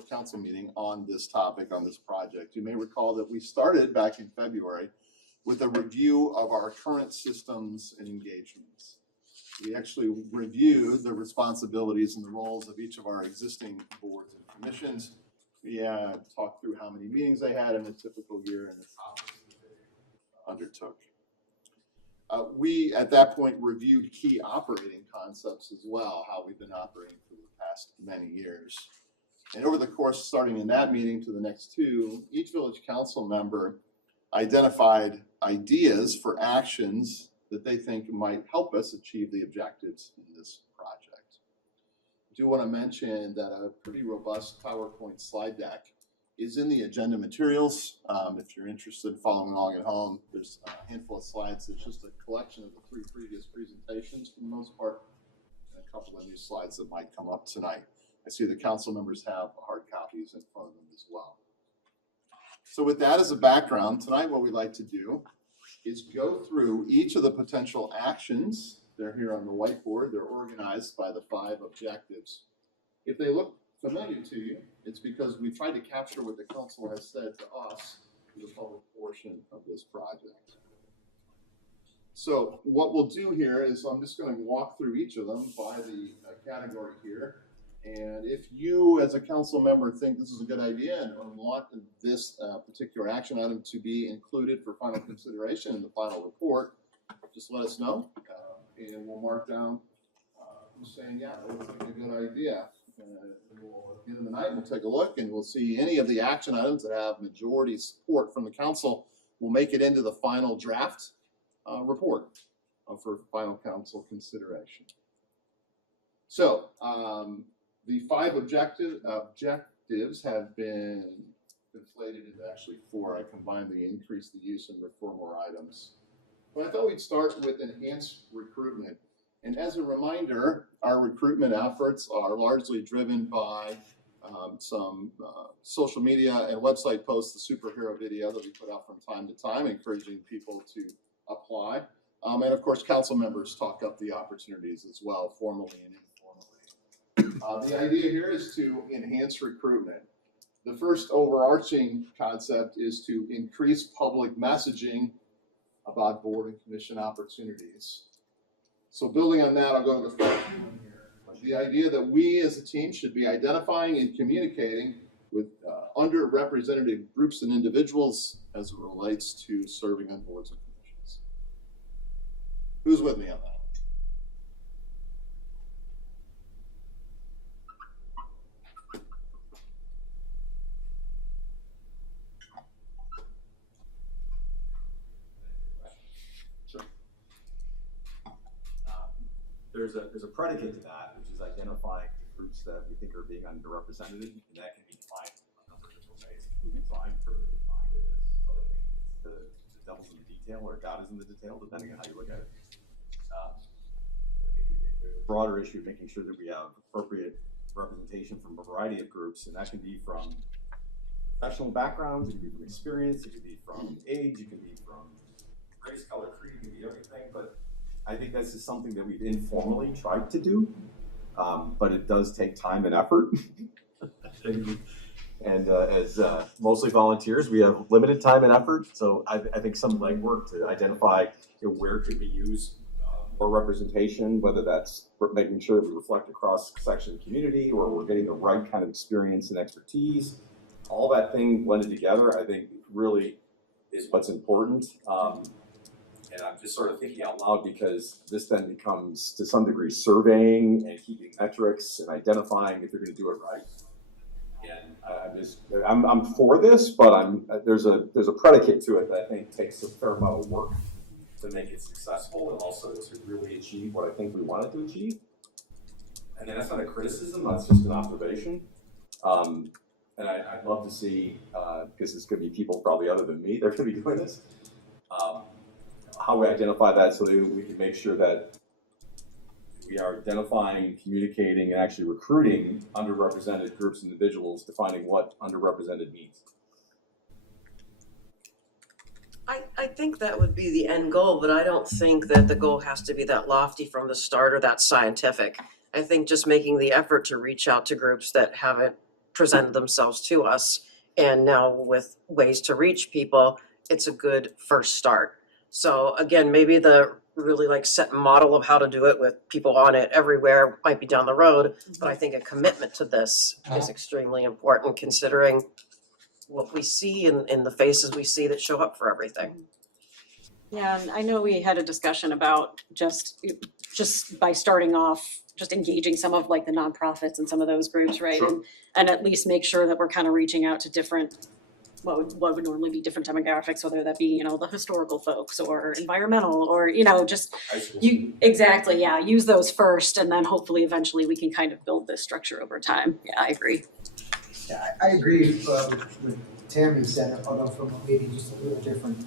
council meeting on this topic, on this project. You may recall that we started back in February with a review of our current systems and engagements. We actually reviewed the responsibilities and the roles of each of our existing boards and commissions. We talked through how many meetings they had in a typical year and the topics that they undertook. We, at that point, reviewed key operating concepts as well, how we've been operating for the past many years. And over the course, starting in that meeting to the next 2, each village council member identified ideas for actions that they think might help us achieve the objectives in this project. I do want to mention that a pretty robust PowerPoint slide deck is in the agenda materials. If you're interested in following along at home, there's a handful of slides. It's just a collection of the 3 previous presentations for the most part, and a couple of new slides that might come up tonight. I see the council members have hard copies in front of them as well. So with that as a background, tonight what we'd like to do is go through each of the potential actions. They're here on the whiteboard. They're organized by the 5 objectives. If they look familiar to you, it's because we tried to capture what the council has said to us in the public portion of this project. So what we'll do here is I'm just going to walk through each of them by the category here. And if you, as a council member, think this is a good idea and want this particular action item to be included for final consideration in the final report, just let us know, and we'll mark down who's saying, yeah, that looks like a good idea. We'll, at the end of the night, we'll take a look and we'll see any of the action items that have majority support from the council will make it into the final draft report for final council consideration. So, the 5 objectives have been inflated into actually 4. I combined the increase the use and refer more items. But I thought we'd start with enhanced recruitment. And as a reminder, our recruitment efforts are largely driven by some social media and website posts, the superhero video that we put out from time to time, encouraging people to apply. And of course, council members talk up the opportunities as well, formally and informally. The idea here is to enhance recruitment. The first overarching concept is to increase public messaging about board and commission opportunities. So building on that, I'll go to the first one here. The idea that we as a team should be identifying and communicating with underrepresented groups and individuals as it relates to serving on boards and commissions. Who's with me on that? there's a predicate to that, which is identifying groups that we think are being underrepresented, and that can be defined in a number of different ways. So I'm perfectly fine with this, but I think the devil's in the detail, or God is in the detail, depending on how you look at it. There's a broader issue of making sure that we have appropriate representation from a variety of groups, and that can be from professional backgrounds, it can be from experience, it can be from age, it can be from race, color, creed, it can be everything, but I think this is something that we've informally tried to do, but it does take time and effort. And as mostly volunteers, we have limited time and effort, so I think some legwork to identify where could we use more representation, whether that's making sure that we reflect across section of the community, or we're getting the right kind of experience and expertise. All that thing blended together, I think, really is what's important. And I'm just sort of thinking out loud because this then becomes, to some degree, surveying and keeping metrics and identifying if you're going to do it right. And I'm for this, but there's a predicate to it that I think takes a fair amount of work to make it successful, and also to really achieve what I think we wanted to achieve. And then that's not a criticism; that's just an observation. And I'd love to see, because it's going to be people probably other than me, they're going to be doing this, how we identify that so that we can make sure that we are identifying, communicating, and actually recruiting underrepresented groups and individuals, defining what underrepresented means. I think that would be the end goal, but I don't think that the goal has to be that lofty from the start or that scientific. I think just making the effort to reach out to groups that haven't presented themselves to us, and now with ways to reach people, it's a good first start. So again, maybe the really set model of how to do it with people on it everywhere might be down the road, but I think a commitment to this is extremely important, considering what we see in the faces we see that show up for everything. Yeah, and I know we had a discussion about just by starting off, just engaging some of the nonprofits and some of those groups, right? Sure. And at least make sure that we're kind of reaching out to different, what would normally be different demographics, whether that be, the historical folks or environmental, or, exactly, yeah, use those first, and then hopefully eventually we can kind of build this structure over time. Yeah, I agree. Yeah, I agree with what Tammy said, although from maybe just a little different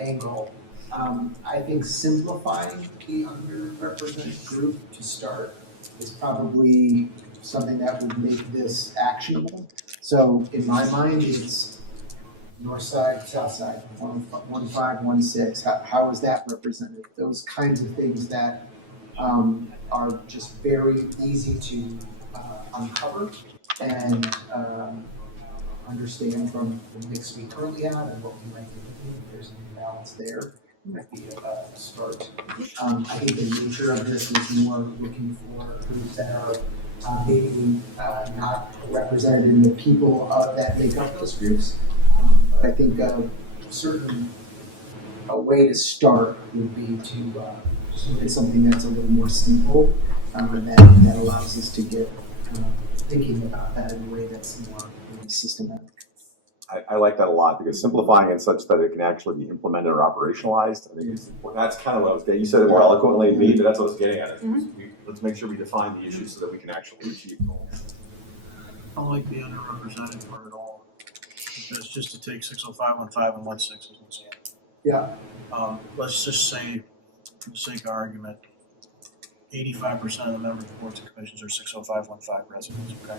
angle. I think simplifying the underrepresented group to start is probably something that would make this actionable. So in my mind, it's north side, south side, 1516. How is that represented? Those kinds of things that are just very easy to uncover and understand from the mix we currently have and what we might be doing. If there's an imbalance there, it might be a start. I think the nature of this is more looking for groups that are maybe not represented in the people that make up those groups. I think a way to start would be to look at something that's a little more simple, and that allows us to get thinking about that in a way that's more systematic. I like that a lot, because simplifying it such that it can actually be implemented or operationalized, I think is important. That's kind of what I was getting. You said it more eloquently than me, but that's what I was getting at. Let's make sure we define the issues so that we can actually achieve goals. I don't like the underrepresented part at all. Because just to take 60515 and 16 as an example. Yeah. Let's just say, for the sake of argument, 85% of the members of boards and commissions are 60515 residents, okay?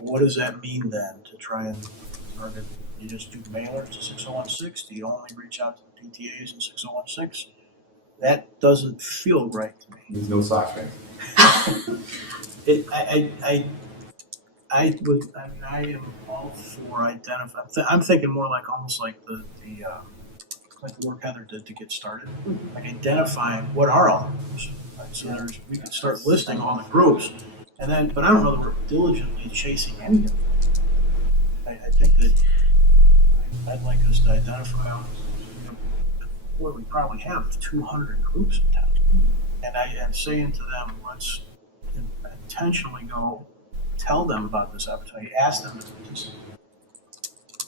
What does that mean then to try and target? You just do mailers to 6016? Do you only reach out to the PTAs in 6016? That doesn't feel right to me. There's no sock thing. I am all for identifying. I'm thinking more almost like the work Heather did to get started, like identifying what are all the groups. Right? So we can start listing all the groups, and then, but I don't know that we're diligently chasing any of them. I think that I'd like us to identify. What we probably have 200 groups in town, and I am saying to them, let's intentionally go tell them about this opportunity, ask them to participate.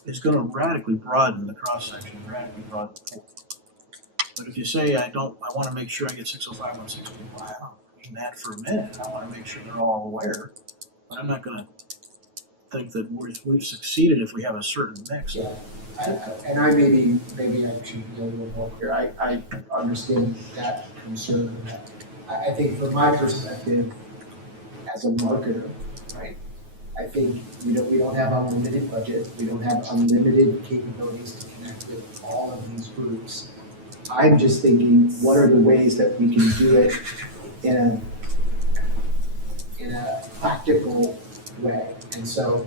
It's going to radically broaden the cross section, radically broaden the pool. But if you say I want to make sure I get 60516 people, in that for a minute. I want to make sure they're all aware. But I'm not going to think that we've succeeded if we have a certain mix. Yeah, and I maybe I should be a little more clear. I understand that concern. I think from my perspective, as a marketer, right, I think we don't have unlimited budget. We don't have unlimited capabilities to connect with all of these groups. I'm just thinking, what are the ways that we can do it in a practical way? And so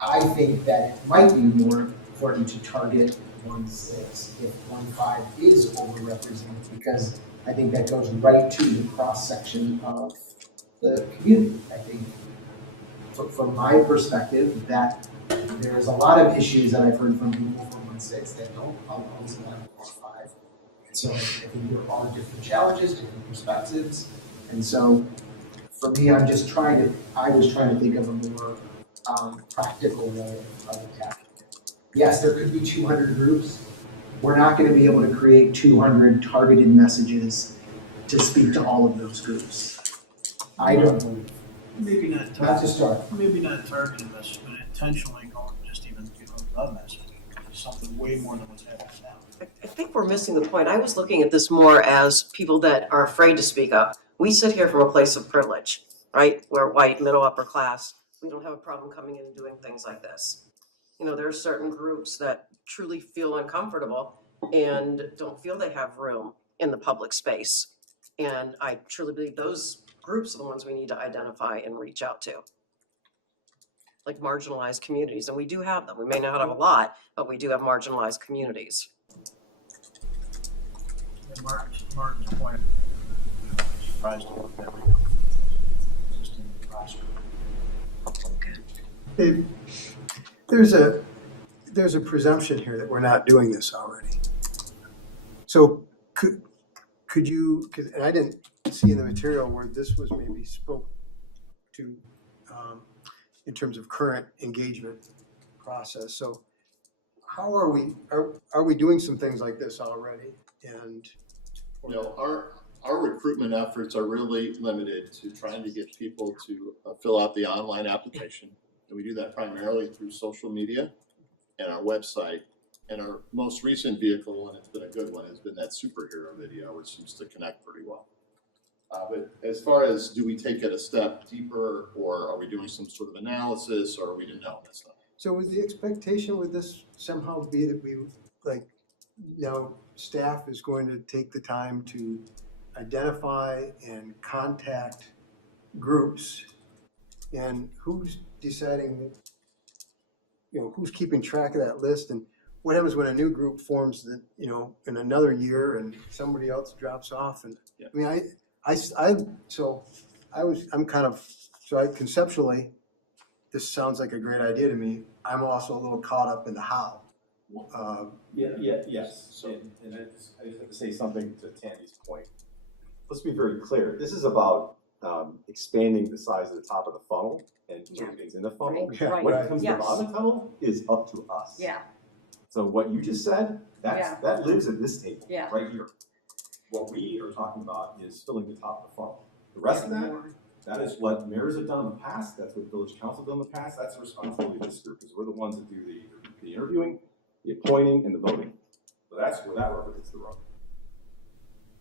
I think that it might be more important to target 1.6 if 1.5 is overrepresented, because I think that goes right to the cross-section of the community. I think from my perspective, that there's a lot of issues that I've heard from people from 1.6 that don't always align with 1.5. And so I think there are different challenges, different perspectives. And so for me, I was trying to think of a more practical way of attacking it. Yes, there could be 200 groups. We're not going to be able to create 200 targeted messages to speak to all of those groups. I don't believe. Maybe not to start. Maybe not targeted message, but intentionally going just even the message. Something way more than what's happening now. I think we're missing the point. I was looking at this more as people that are afraid to speak up. We sit here from a place of privilege, right? We're white, middle, upper class. We don't have a problem coming in and doing things like this. You know, there are certain groups that truly feel uncomfortable and don't feel they have room in the public space. And I truly believe those groups are the ones we need to identify and reach out to. Like marginalized communities, and we do have them. We may not have a lot, but we do have marginalized communities. And Martin's point, I'm surprised that we existing roster. There's a presumption here that we're not doing this already. So could you, and I didn't see in the material where this was maybe spoke to in terms of current engagement process. So how are we doing some things like this already? And You know, our recruitment efforts are really limited to trying to get people to fill out the online application. And we do that primarily through social media and our website. And our most recent vehicle, and it's been a good one, has been that superhero video, which seems to connect pretty well. But as far as do we take it a step deeper, or are we doing some sort of analysis, or are we to know that's not? so would the expectation with this somehow be that we, like, now staff is going to take the time to identify and contact groups, and who's deciding, you know, who's keeping track of that list, and what happens when a new group forms that, you know, in another year and somebody else drops off? And Yeah. I mean, conceptually, this sounds like a great idea to me. I'm also a little caught up in the how. Yes. So, and I just have to say something to Tammy's point. Let's be very clear. This is about expanding the size of the top of the funnel and putting things in the funnel. Right, What comes to the bottom of the funnel is up to us. Yeah. So what you just said, that lives at this table, Yeah. right here. What we are talking about is filling the top of the funnel. The rest of that is what mayors have done in the past. That's what village council have done in the past. That's the responsibility of this group, because we're the ones that do the interviewing, the appointing, and the voting. So that's where that rubber hits the road.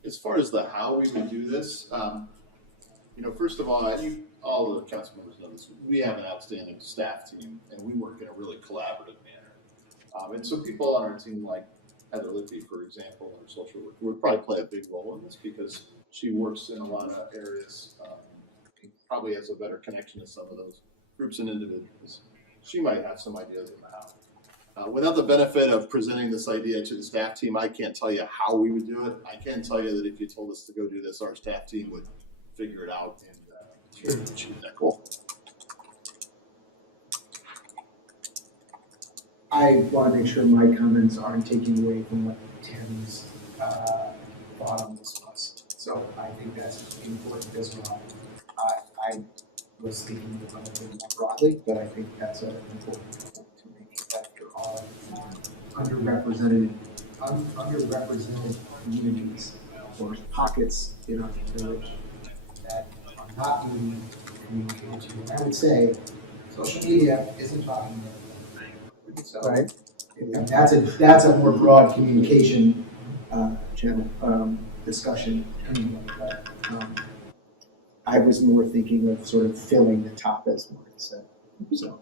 As far as the how we would do this, you know, first of all, all the council members know this, we have an outstanding staff team, and we work in a really collaborative manner. And so people on our team, like Heather Lippy, for example, our social worker, would probably play a big role in this because she works in a lot of areas, probably has a better connection to some of those groups and individuals. She might have some ideas on the how. Without the benefit of presenting this idea to the staff team, I can't tell you how we would do it. I can tell you that if you told us to go do this, our staff team would figure it out and achieve that goal. I want to make sure my comments aren't taking away from what Tammy's thought on this was. So I think that's important as well. I was speaking about it more broadly, but I think that's an important point to make, that there are underrepresented communities or pockets in our village that are not being communicated to. And I would say, social media isn't talking about that. So, Right. and that's a more broad communication channel, discussion anyway. But, I was more thinking of sort of filling the top, as Martin said. So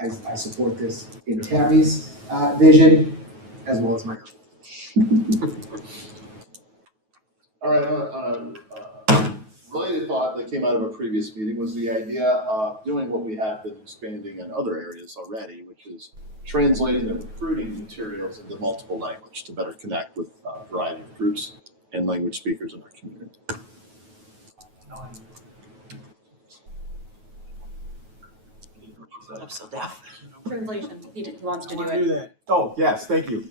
I support this in Tammy's vision as well as my own. All right, related thought that came out of a previous meeting was the idea of doing what we have been expanding in other areas already, which is translating and recruiting materials into multiple language to better connect with a variety of groups and language speakers in our community. I'm so deaf. Translation, he wants to do Wanna do it. that. Oh, yes, thank you.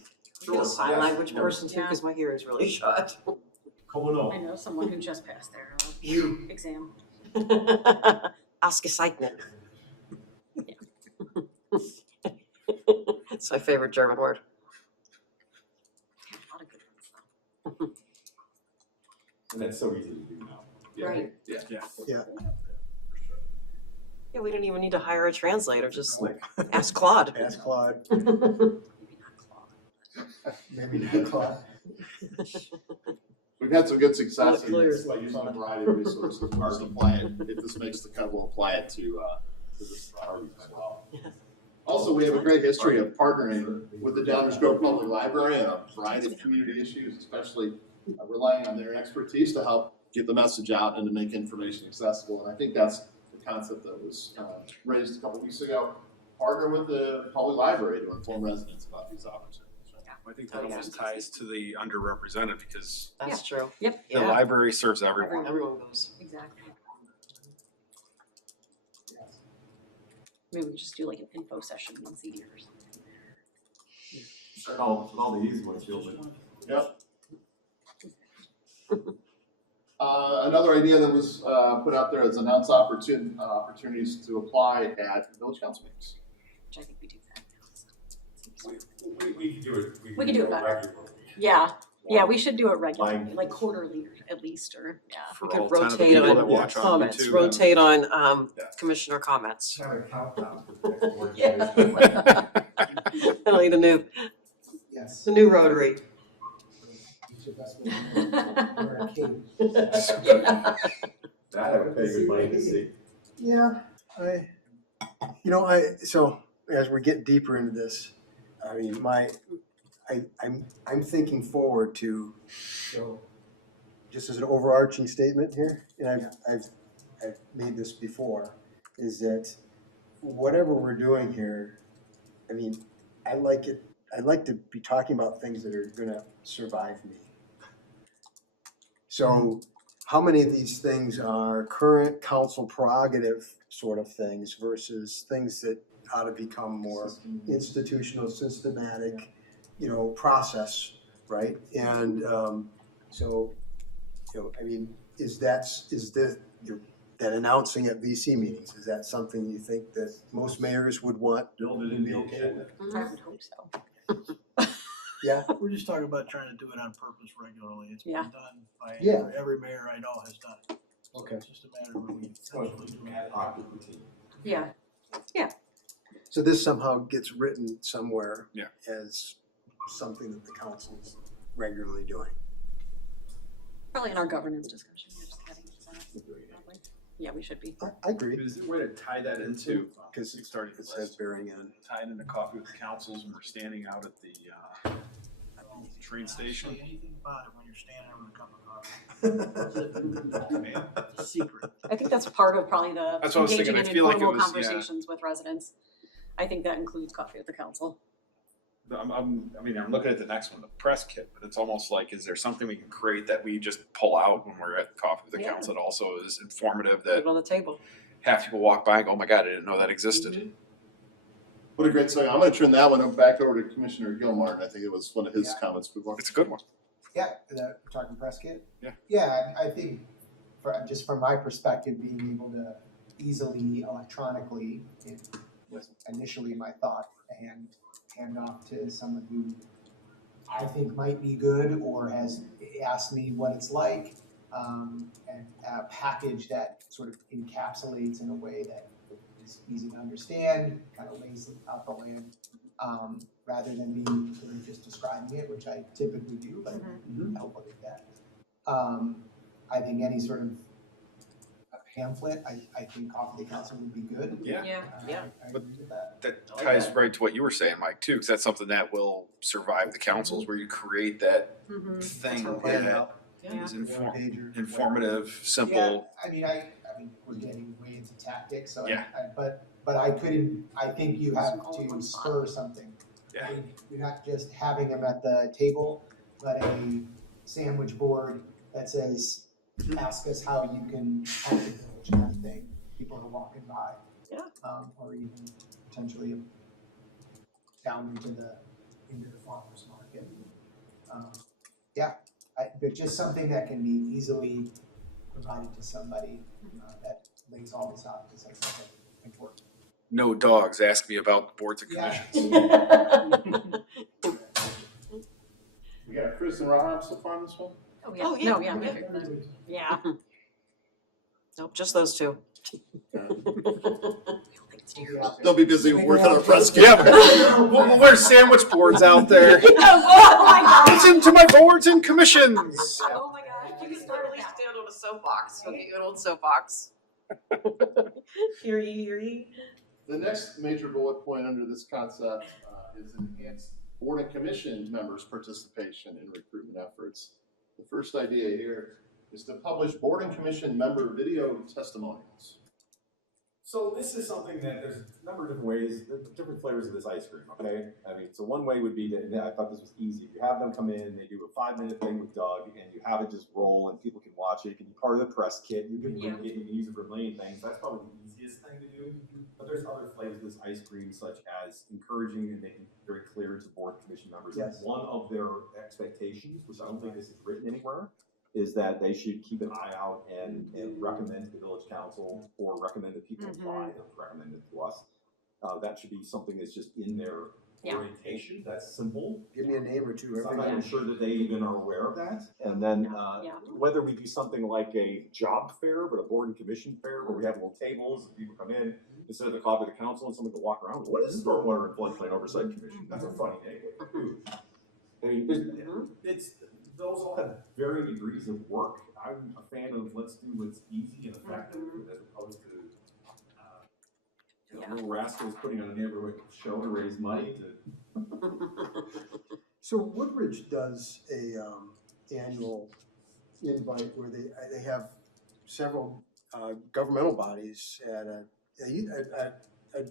I'm a sign language person too, because my hearing's really shot. I know someone who just passed their exam. Ausgezeichnet. It's my favorite German word. A lot of good ones, And that's so easy to do now. though. Right. Yeah. Yeah. Yeah, we don't even need to hire a translator, just ask Claude. Ask Claude. Maybe not Claude. We've had some good success Not clear. by using a variety of resources to apply it, if this makes the cut, we'll apply it to this priority as well. Also, we have a great history of partnering with the Downers Grove Public Library on a variety of community issues, especially relying on their expertise to help get the message out and to make information accessible. And I think that's the concept that was raised a couple weeks ago. Partner with the public library to inform residents about these opportunities. I think that almost ties to the underrepresented because That's true. Yep. the library serves everyone. Everyone goes. Exactly. Maybe we just do like an info session once a year or something. All the easy ones fielded. Yep. Another idea that was put out there is announce opportunities to apply at village council meetings. Which I think we do that now. We can do it. We can do it better. regularly. Yeah, yeah, we should do it regularly, like quarterly at least, or, yeah. For We could all 10 of the rotate people on that watch on comments, YouTube. rotate on Yeah. commissioner comments. Have a countdown. That'll be the Yes. new Rotary. Each of us will wear a cape. That I would pay good money to see. Yeah, so as we get deeper into this, I mean, I'm thinking forward to, so, just as an overarching statement here, and I've made this before, is that whatever we're doing here, I mean, I'd like to be talking about things that are gonna survive me. So how many of these things are current council prerogative sort of things versus things that ought to become more institutional, systematic, process, right? And so, I mean, is that announcing at VC meetings, is that something you think that most mayors would want? Build it in the agenda. I would hope so. Yeah, We're just talking about trying to do it on purpose regularly. It's been Yeah. done by Yeah. every mayor I know has done it. okay. It's just a matter of really actually doing it. Yeah, So this somehow gets written somewhere Yeah. as something that the council's regularly doing. probably in our governance discussion. We're just adding to that, probably. Yeah, we should be. I agree, Is there a way to tie that into, because starting it says bearing in. tie it into coffee with the councils when we're standing out at the train station? Say anything about it when you're standing over a cup of coffee. Man, It's a secret. I think that's part of probably the That's what I was thinking. engaging I in feel like it informal was, yeah. conversations with residents. I think that includes coffee with the council. I'm looking at the next one, the press kit, but it's almost like, is there something we can create that we just pull out when we're at coffee with the Yeah. council that also is informative Put that it on the table. half people walk by and go, oh my God, I didn't know that existed. What a great segment. I'm gonna turn that one back over to Commissioner Gilmartin. I think it was one of his comments before. It's a good one. Yeah, we're talking press kit? Yeah. Yeah, I think, just from my perspective, being able to easily electronically, it was initially my thought, hand off to someone who I think might be good or has asked me what it's like, and a package that sort of encapsulates in a way that is easy to understand, kind of lays out the land, rather than me sort of just describing it, which I typically do, but I hope I'll get that. I think any sort of a pamphlet, I think Coffee to Council would be good. Yeah. I agree with that. That ties right to what you were saying, Mike, too, because that's something that will survive the councils, where you create that thing that is informative, simple. Yeah, I mean, we're getting way into tactics, so but I think you have to spur something. Yeah. I mean, you're not just having them at the table, but a sandwich board that says, ask us how you can help the village, kind of thing. People are walking by. Yeah. Or even potentially down into the farmer's market. But just something that can be easily provided to somebody that lays all this out, because I think that's important. No dogs ask me about boards and commissions. We got Chris and Rob so far on this one? Oh, yeah. No, yeah. Yeah. Nope, just those two. They'll be busy working on press kit. Yeah, we'll wear sandwich boards out there. Oh my God. Listen to my boards and commissions. Oh my gosh. You can totally stand on a soapbox, you'll get you an old soapbox. Hear ye, hear ye. The next major bullet point under this concept is enhanced board and commission members' participation in recruitment efforts. The first idea here is to publish board and commission member video testimonials. So this is something that there's a number of different ways, different flavors of this ice cream, okay? I mean, so one way would be to, and I thought this was easy, you have them come in, they do a 5-minute thing with Doug, and you have it just roll and people can watch it, it can be part of the press kit, you can link it, you can use it for a million things, that's probably the easiest thing to do. But there's other flavors of this ice cream, such as encouraging and making very clear to board commission members that one of their expectations, which I don't think this is written anywhere, is that they should keep an eye out and recommend to the village council or recommend that people apply, recommend it to us. That should be something that's just in their orientation, that's simple. Give me a name or two. So I'm not even sure that they even are aware of that. And then whether we do something like a job fair, but a board and commission fair where we have little tables and people come in, instead of the coffee of the council and someone can walk around, what is the Stormwater and Floodplain Oversight Commission? That's a funny name. I mean, it's, those all have varying degrees of work. I'm a fan of let's do what's easy and effective as opposed to little rascals putting on a neighborhood show to raise money to. So Woodbridge does a annual invite where they have several governmental bodies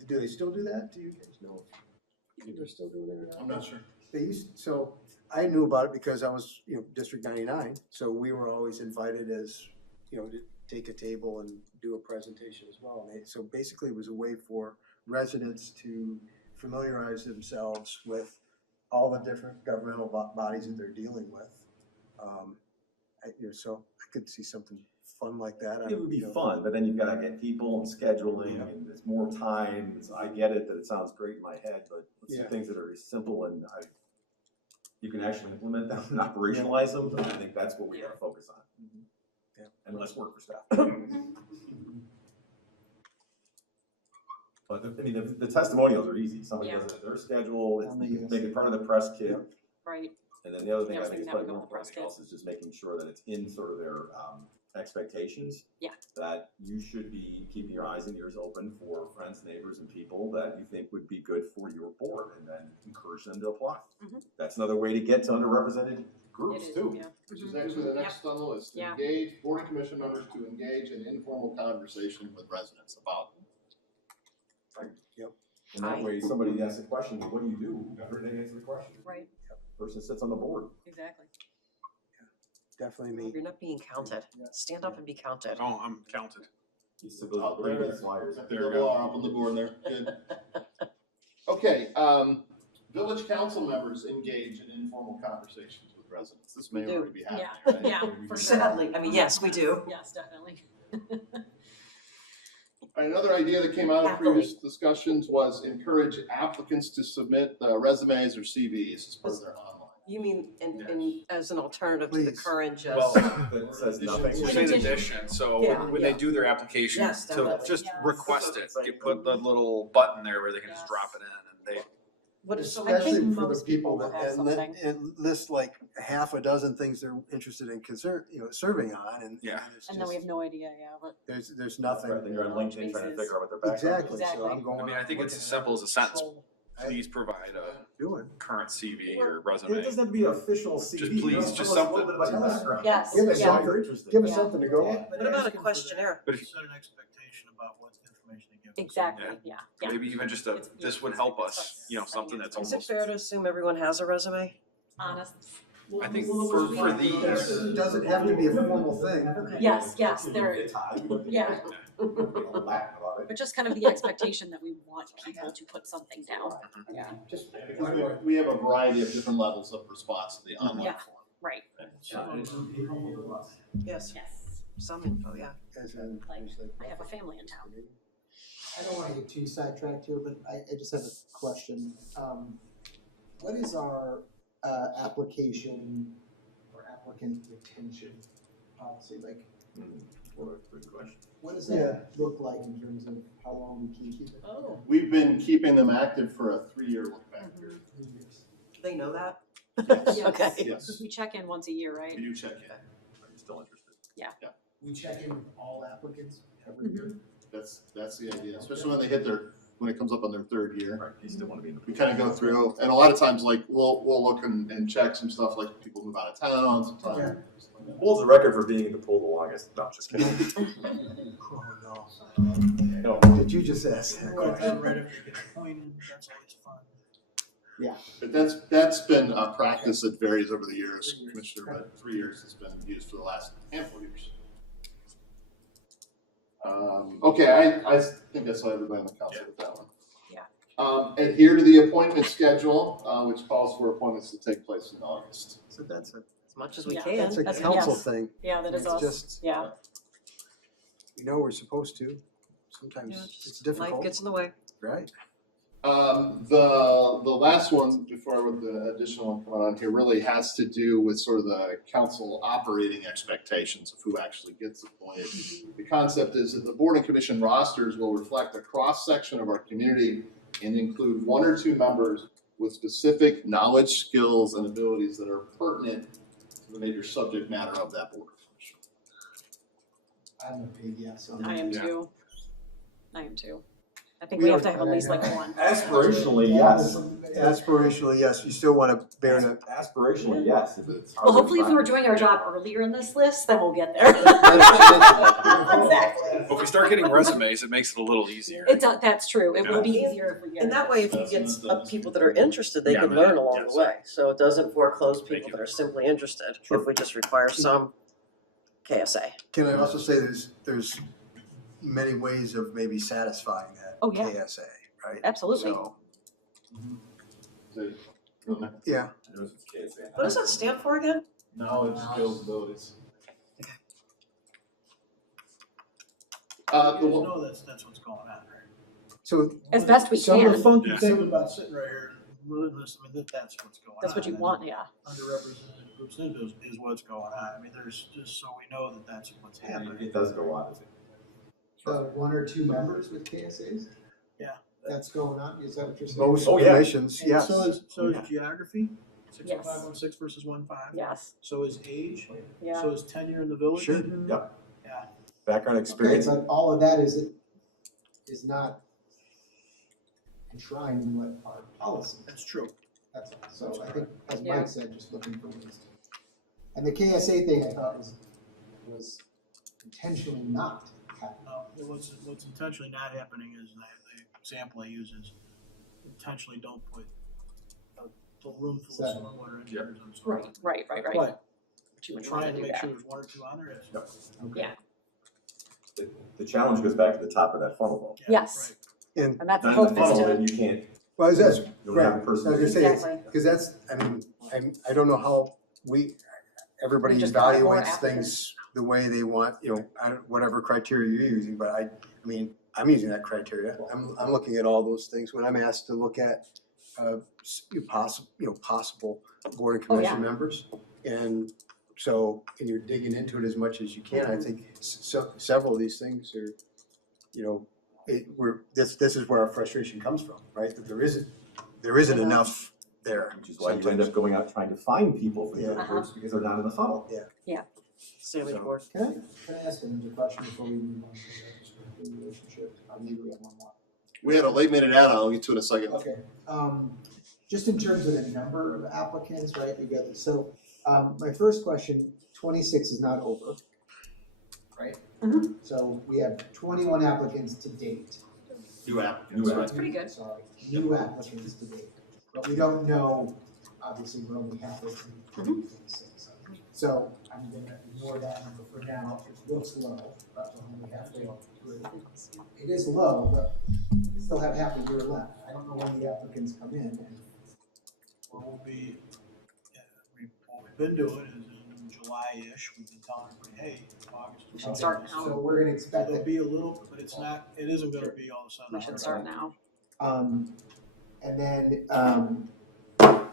do they still do that? Do you guys know if they're still doing it or not? I'm not sure. They used, so I knew about it because I was, District 99, so we were always invited as, to take a table and do a presentation as well. And so basically it was a way for residents to familiarize themselves with all the different governmental bodies that they're dealing with. So I could see something fun like that. It would be fun, but then you've got to get people and scheduling, and it's more time. I get it that it sounds great in my head, but let's do things that are simple and you can actually implement them and operationalize them. And I think that's what we got to focus on. And less work for staff. But the testimonials are easy. Somebody does it at their schedule. You can make it part of the press kit. Right. And then the other thing I was think is thinking that probably would more go in the press important else is just making sure that it's in sort of their expectations. Yeah. That you should be keeping your eyes and ears open for friends, neighbors, and people that you think would be good for your board, and then encourage them to apply. That's another way to get to underrepresented groups too. Which is actually the next on the list. Engage board and commission members to engage in informal conversation with residents about. Right. Yep. And that way, somebody asks a question, what do you do? After they answer the question. Right. Person sits on the board. Exactly. Definitely me. You're not being counted. Stand up and be counted. Oh, I'm counted. He's civilian flyers. There we go. Up on the board there. Good. Okay. Village council members engage in informal conversations with residents. This may already be happening. Right? Yeah, for sure. Sadly, I mean, yes, we do. Yes, definitely. Another idea that came out of previous discussions was encourage applicants to submit resumes or CVs as part of their online You mean as an alternative to the Please. current just? Well, That says nothing. we're saying addition, so Yeah, when they yeah. do their application, Yes, to definitely. just request it, you put the little button there where they can just drop it in and they. What is, Especially for the most people people that, have something. and list like half a dozen things they're interested in serving on, and. Yeah. it's And then we just- have no idea, yeah, but. There's nothing. Then you're on LinkedIn trying to figure out what their background is. Exactly, so Exactly. I'm going. I mean, I think it's as simple as a sentence. Please provide a Doing. current CV or It resume. doesn't have to be an official CV. Just please, just Tell us a little something. bit about your background. Yes, Give us yeah. something. You're interested. Give us Yeah. something to go on. what about a questionnaire? But if you, Set an expectation about what information they give. us. Exactly, yeah, yeah. maybe even just a, this would help us, you know, something that's Is it almost. fair to assume everyone has a resume? Honest. I think for these, It doesn't have to be a formal thing. Yes, there, yeah, But but just kind of the expectation that we want people to put something down. Yeah, Just because we have a variety of different levels of response to the online Yeah. form. right. Yes, Yes. some info, yeah. I have a family in town. I don't wanna get too sidetracked here, but I just have a question. What is our, application or applicant retention policy, like? Good question. What does that look like in terms of how long we can keep it? Oh. We've been keeping them active for a 3-year look back period. 3 years. Do they know that? Yes. Okay. Yes. We check in once a year, right? We do check in. Are you still interested? We check in with all applicants every year. That's the idea, especially when they hit when it comes up on their 3rd year. Right, you still want to be in the. We kind of go through, and a lot of times, like, we'll look and check some stuff, like people move out of town, sometimes. Holds the record for being in the pool the longest. No, just kidding. Oh, No. no. Did you just ask that Right question? after they get appointed, that's always fun. But that's been a practice that varies over the years, Commissioner, but 3 years has been used for the last handful of years. Okay, I think I saw everybody on the council with that one. Yeah. Adhere to the appointment schedule, which calls for appointments to take place in August. So that's a, As much as we Yeah. can. that's a That's- council yes. thing. Yeah, that is It's us, just, yeah. we know we're supposed to. Yeah, Sometimes just it's difficult, Life gets in the way. right? The last one, before with the additional one coming on here, really has to do with sort of the council operating expectations of who actually gets appointed. The concept is that the board and commission rosters will reflect a cross-section of our community and include 1 or 2 members with specific knowledge, skills, and abilities that are pertinent to the major subject matter of that board. I'm a big yes on that. I am Yeah. too. I am too. I think we have to have at least like one. Aspirationally, yes. Aspirationally, yes, you still want to bear the. Aspirationally, yes. If it's Well, hard to hopefully if we were find. doing our job earlier in this list, then we'll get there. Exactly. But if we start getting resumes, it makes it a little easier. That's true. It will be easier if we get. And that way, if you get people that are interested, they Yeah, can man. learn along Yes. the way. So it doesn't foreclose Thank people you. that are simply interested, if we just require some KSA. Can I also say there's many ways of maybe satisfying that Oh, yeah. KSA, right? Absolutely. So, yeah, What does that stand for again? Knowledge, skills, abilities. You guys know that's what's going on, right? so As best we Some of the can. funky Yeah. things about sitting right here, really listen, I mean, that's what's going on. That's what you And want, yeah. Underrepresented groups is what's going on. I mean, there's just so we know that that's what's happening. It does go on, doesn't it? 1 or 2 members with KSAs? Yeah. That's going on, is that what you're saying? most Oh, yeah. And commissions, yes. so is geography, Yes. 60516 versus 15. Yes, So is age, yeah. so is tenure in the village. Sure. Yep. Yeah. Background Okay, experience. but all of that is not enshrined in what our policy. That's true. That's all. So I think, as Yeah. Mike said, just looking for ways to. And the KSA thing I thought was intentionally not happening. No, what's intentionally not happening is the example I use is intentionally don't put a room full of stormwater engineers on. Right. But But you we're would want trying to to do make sure that. there's 1 or 2 on there. Yeah. The challenge goes back to the top of that funnel though. Yeah, Yes. right. And, And that's the Not in the hope funnel, is then to. you can't, well, that's, you don't right, have I a was person. gonna say, Exactly. because that's, I mean, I don't know how everybody We just got more evaluates things the way they want, whatever criteria you're using, but I mean, I'm using that criteria. I'm looking at all those things when I'm asked to look at possible board and Oh, yeah. commission members. And so, and you're digging into it as much as you can. I think several of these things are, this is where our frustration comes from, right? That there isn't enough there. Which is why you end up going out trying to find people for the Yeah. other groups because they're not in the funnel. Yeah. So, Can I ask another question before we move on to the relationship? Maybe we have one more. We had a late minute add-on, I'll get to it in a second. Okay, just in terms of the number of applicants, right, we got, so, my first question, 26 is not over, right? So we have 21 applicants to date. New applicants, right? Pretty good. Sorry, new applicants to date, but we don't know, obviously, we're only halfway through 2026. So I'm gonna ignore that number for now, it looks low, but we're only halfway through. It is low, but we still have half a year left. I don't know when the applicants come in. And What we've been doing is in July-ish, we've been telling everybody, hey, August. We should start now. So we're gonna expect There'll that. be a little, but it isn't gonna be all of a sudden. We should start now. And then,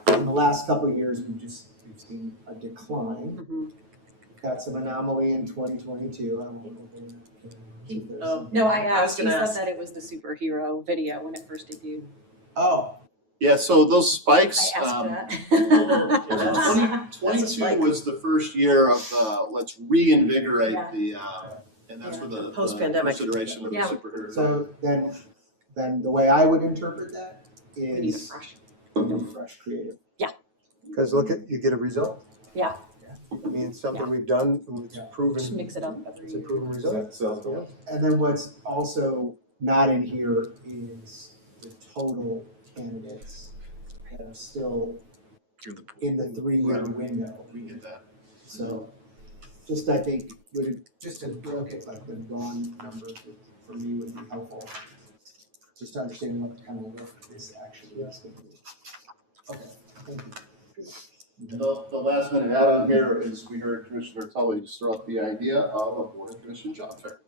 in the last couple of years, we've seen a decline. Got some anomaly in 2022. I don't know if there's some- No, I asked, he gonna said ask. that it was the superhero video when it first debuted. Oh, Yeah, so those spikes, I asked that. 22 was the first year of, let's reinvigorate the, and that's where the Post-pandemic. consideration of the Yeah. superhero. so then the way I would interpret that We need a is fresh. fresh creative. Because look you get a result. Yeah, I mean, it's something we've done, it's proven, just mix it up every it's a year. proven result. So, And then what's also not in here is the total candidates that are still in the 3-year window. We get that. So, just I think, just to look at like the drawn numbers for me would be helpful. Just to understand what kind of work this actually is going to be. Okay, thank you. The last minute add-on here is we heard Commissioner Tully just throw out the idea of a board and commission job fair.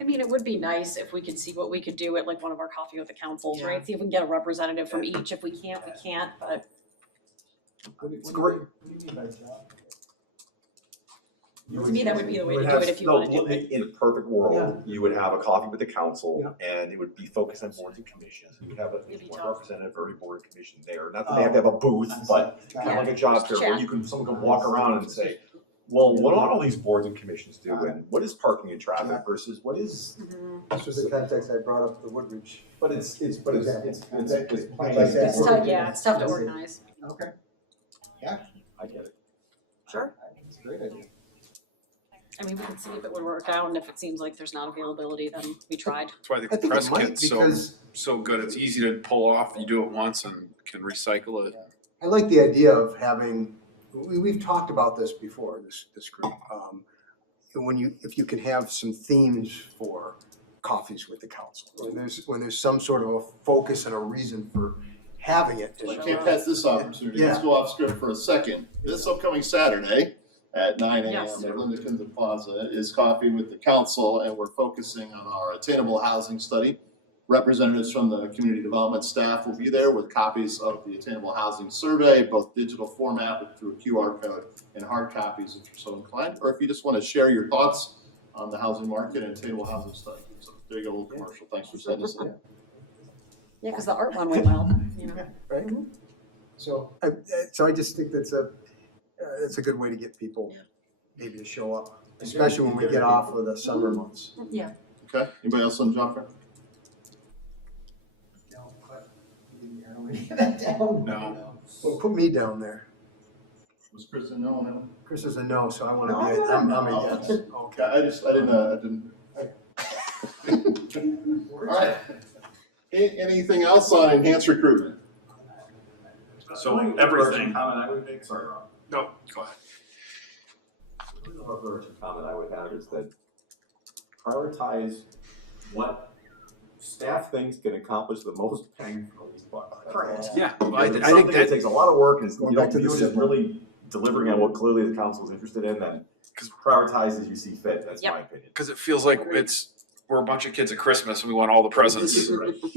I mean, it would be nice if we could see what we could do at like one of our coffee with the councils, right? See if we can get a representative from each. If we can't, we can't, but It's great. What do you mean by job? to me, that would be the way to do it if you wanna do it. In a perfect world, you would have a coffee with the council and it would be focused on boards and commissions. You would have It'd be one tough. representative for every board and commission there. Not that they have to have a booth, but kind of like a job fair where someone can walk around and say, well, what do all these boards and commissions do? And what is parking and traffic versus what is? This was the context I brought up the Woodridge. But it's plain. Like that. It's tough, yeah, it's tough to organize. Okay. I get it. Sure. I think it's a great idea. I mean, we can see if it would work out, and if it seems like there's not availability, then we tried. That's why I the think it press might kit's because so good. It's easy to pull off. You do it once and can recycle it. I like the idea of having, we've talked about this before, this group. If you can have some themes for coffees with the council, when there's some sort of a focus and a reason for having it. I can't pass this opportunity. Let's Yeah. go off script for a second. This upcoming Saturday at 9 a.m. Yes. at Linda Kinder Plaza is Coffee with the Council, and we're focusing on our attainable housing study. Representatives from the community development staff will be there with copies of the attainable housing survey, both digital format through a QR code and hard copies if you're so inclined, or if you just want to share your thoughts on the housing market and attainable housing study. So there you go, a little commercial. Thanks for setting this up. Yeah, because the art one went well, you know. Right? So I just think that's a good way to get people maybe to show up, especially when we get off of the summer months. Yeah. Okay, anybody else on job fair? No, but you didn't narrow any of that down. No. Well, put me down there. Was Chris a no? Chris is a no, so I want to No, be, I'm a no. yes. Okay, I didn't. All right. Anything else on enhanced recruitment? So everything. Comment I would make, sorry, Rob. No, go ahead. The overarching comment I would have is that prioritize what staff thinks can accomplish the most bang for the least buck. Correct. Yeah, I think that takes a lot of work and Going you back don't to the do it simple. really delivering on what clearly the council is interested in, then prioritize as you see fit, that's Yep. my opinion. Because it feels like it's we're a bunch of kids at Christmas and we want all the presents.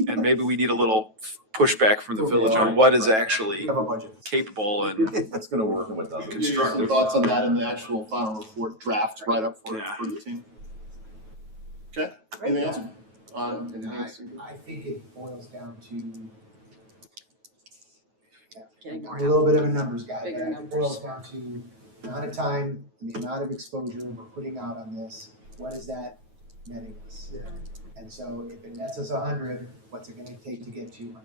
And maybe we need a little pushback from the village on what is actually Have a budget. capable and That's gonna work and what doesn't. Constructive. Some thoughts on that in the actual final report draft right up for the team? Okay, anything else? I think it boils down to Getting more a little bit of a numbers guy. Bigger but it numbers. boils down to the amount of time and the amount of exposure we're putting out on this. What is that netting us? And so if it nets us 100, what's it gonna take to get 200?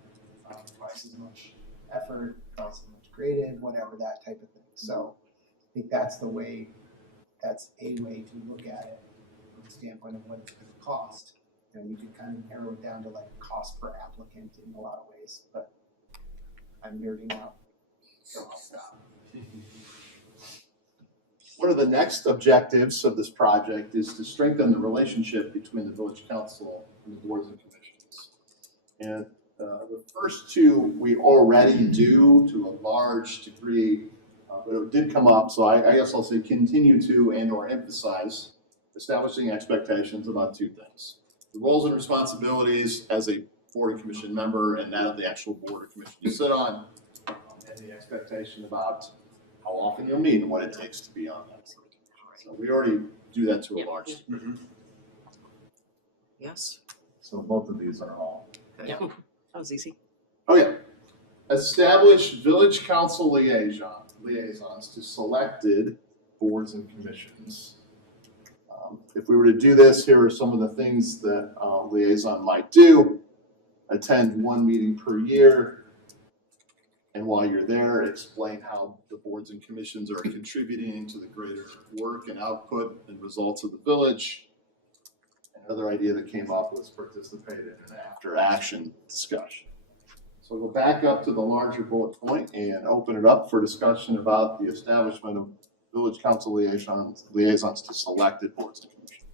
Twice as much effort, twice as much creative, whatever, that type of thing. So I think that's a way to look at it from the standpoint of what it's gonna cost. You know, you can kind of narrow it down to like cost per applicant in a lot of ways, but I'm nerding out, so I'll stop. One of the next objectives of this project is to strengthen the relationship between the village council and the boards and commissions. And the first two we already do to a large degree, but it did come up, so I guess I'll say continue to and or emphasize establishing expectations about two things. The roles and responsibilities as a board and commission member and that of the actual board or commission you sit on, and the expectation about how often you'll meet and what it takes to be on that. So we already do that to a large degree. Yes. So both of these are all. Yeah, that was easy. Okay. Establish village council liaisons to selected boards and commissions. If we were to do this, here are some of the things that liaison might do. Attend one meeting per year. And while you're there, explain how the boards and commissions are contributing to the greater work and output and results of the village. Another idea that came up was participate in an after action discussion. So we'll back up to the larger bullet point and open it up for discussion about the establishment of village council liaisons to selected boards and commissions.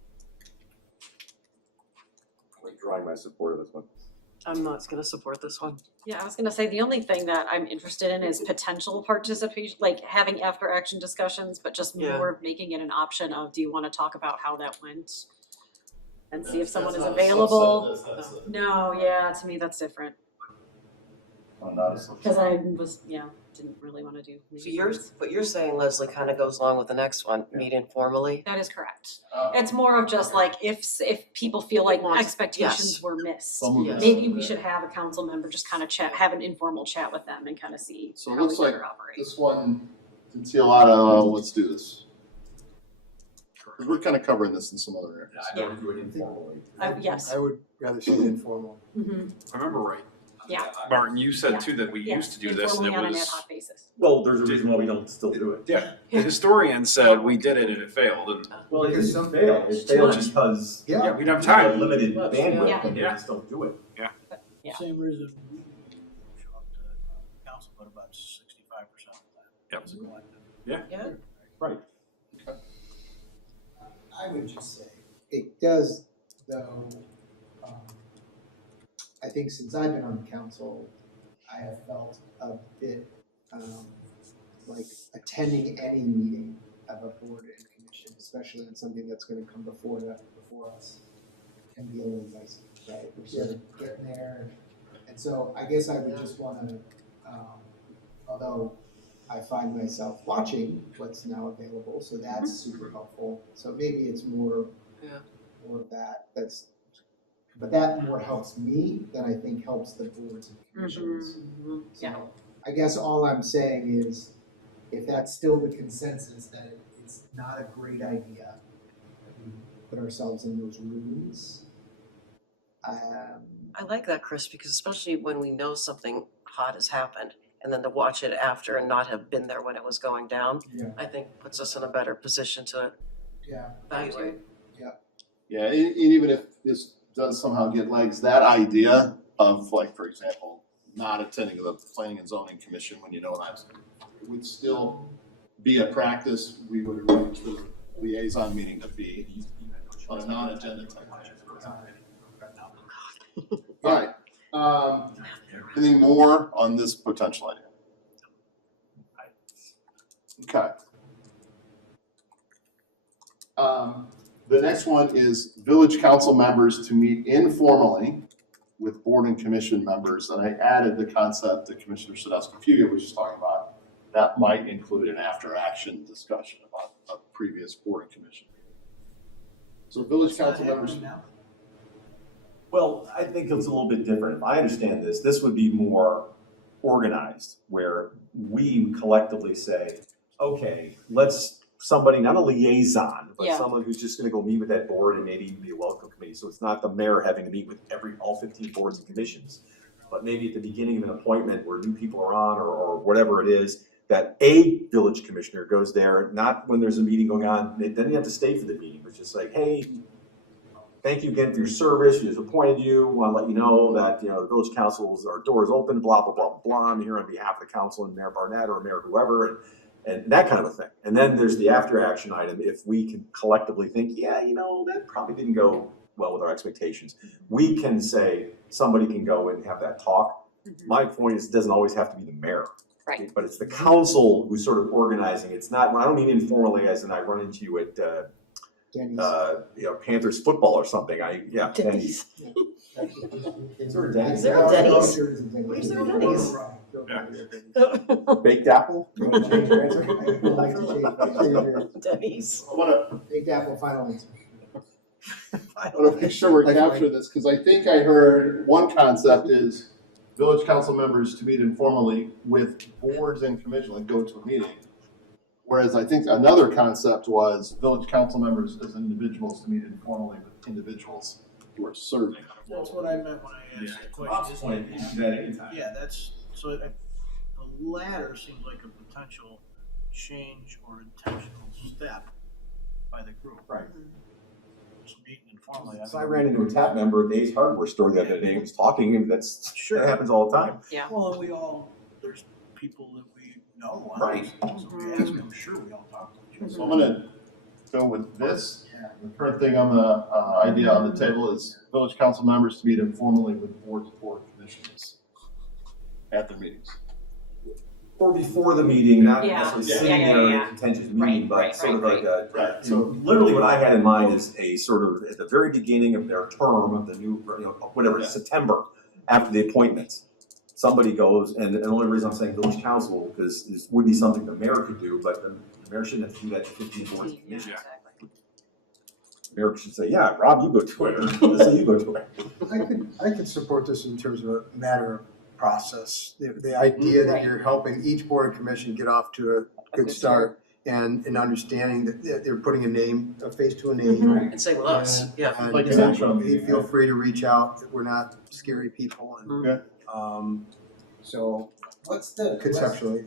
I'm withdrawing my support of this one. I'm not gonna support this one. Yeah, I was gonna say, the only thing that I'm interested in is potential participation, like having after action discussions, but just Yeah. more making it an option of, do you wanna talk about how that went? And see if someone is That's not a available. subset, that's a- No, yeah, to me, that's different, not a subset. cause I was, didn't really wanna do. So what you're saying, Leslie, kind of goes along with the next one, meet informally. That is correct. It's more of just like, if people feel like Wants- expectations yes. were missed, Some of Yes. us- maybe we should have a council member just kind of have an informal chat with them and kind of see So it how we looks like better operate. this one didn't see a lot of, let's do this. 'Cause we're kind of covering this in some other areas. I don't do it informally. Yes. I would rather see it informal. Mhm. I remember right. Yeah. Martin, you Yeah. said too that we Yeah, used to do this and it informally on an ad was, hoc basis. Well, there's a reason why we don't still do it. yeah, the historian said we did it and it failed and Well, it Because didn't some- fail. It failed because yeah, we didn't have we time. had limited Yeah. bandwidth and we Yeah. just don't do it. Yeah. Same reason we show up to council, but about 65% of that Yep. is elected. Yeah. Right. I would just say, it does, though, I think since I've been on the council, I have felt a bit, like attending any meeting of a board and commission, especially on something that's gonna come before us, can be a little dicey, right? We're sort of getting there, and so I guess I would just wanna, although I find myself watching what's now available, so that's super helpful. So maybe it's more of that, but that more helps me than I think helps the boards and commissions. Yeah. So I guess all I'm saying is, if that's still the consensus, that it's not a great idea that we put ourselves in those rooms. I like that, Chris, because especially when we know something hot has happened, and then to watch it after and not have been there when it was going down, Yeah. I think puts us in a better position to Yeah. evaluate. Yeah, and even if this does somehow get legs, that idea of like, for example, not attending the planning and zoning commission when you know that would still be a practice we would arrange the liaison meeting to be on a non-agenda type. All right, anything more on this potential idea? Okay. The next one is village council members to meet informally with board and commission members. And I added the concept that Commissioner Sadowski-Fugia was just talking about. That might include an after-action discussion about a previous board and commission. So village council members. Well, I think it's a little bit different. If I understand this, this would be more organized, where we collectively say, okay, let's, somebody, not a liaison, but Yeah. someone who's just gonna go meet with that board and maybe be a welcome committee. So it's not the mayor having to meet with all 15 boards and commissions. But maybe at the beginning of an appointment where new people are on, or whatever it is, that a village commissioner goes there, not when there's a meeting going on, they doesn't have to stay for the meeting, but just like, hey, thank you again for your service, we just appointed you, want to let you know that, you know, the village council's, our doors open, blah, blah, blah, blah, I'm here on behalf of the council and Mayor Barnett or Mayor whoever, and that kind of a thing. And then there's the after action item, if we can collectively think, yeah, you know, that probably didn't go well with our expectations. We can say, somebody can go and have that talk. My point is, it doesn't always have to be the mayor. Right. But it's the council who's sort of organizing, it's not, I don't mean informally as in I run into you at, you know, Panthers football or something, Denny's. Is there a Denny's? Is there a Denny's? Where's there a Denny's? Baked apple? Denny's. I wanna, Baked apple, final answer. I wanna make sure we're capturing this, because I think I heard one concept is village council members to meet informally with boards and commissions, like go to a meeting. Whereas I think another concept was village council members as individuals to meet informally with individuals who are serving. That's what I meant when I asked the question. Yeah, that's, so the latter seems like a potential change or intentional step by the group. Right. Just meeting informally. So I ran into a tap member at Dave's Hardware store the other day, he was talking, and that happens all the time. Yeah. Well, and there's people that we know. Right. So we ask, I'm sure we all talk to each other. So I'm gonna go with this. The current thing on the idea on the table is village council members to meet informally with boards or commissions at their meetings. Or before the meeting, not Yeah. necessarily Yeah, sitting yeah, there in yeah. a contentious Right, meeting, but right, sort of right, like a, so literally what I had in mind is a sort of, at the very beginning of their term of the new, you know, whatever, September, after the appointments, somebody goes, and the only reason I'm saying village council, because this would be something the mayor could do, but the mayor shouldn't have to do that to 15 boards and commissions. The mayor should say, yeah, Rob, you go to it, or Melissa, you go to it. I could support this in terms of a matter of process. The idea that Right. you're helping each board and commission get off to a good start and understanding that they're putting a face to a name. And say with us, yeah. And Like an intro meeting, feel free to reach out, we're not scary people and, Okay. so What's the? conceptually.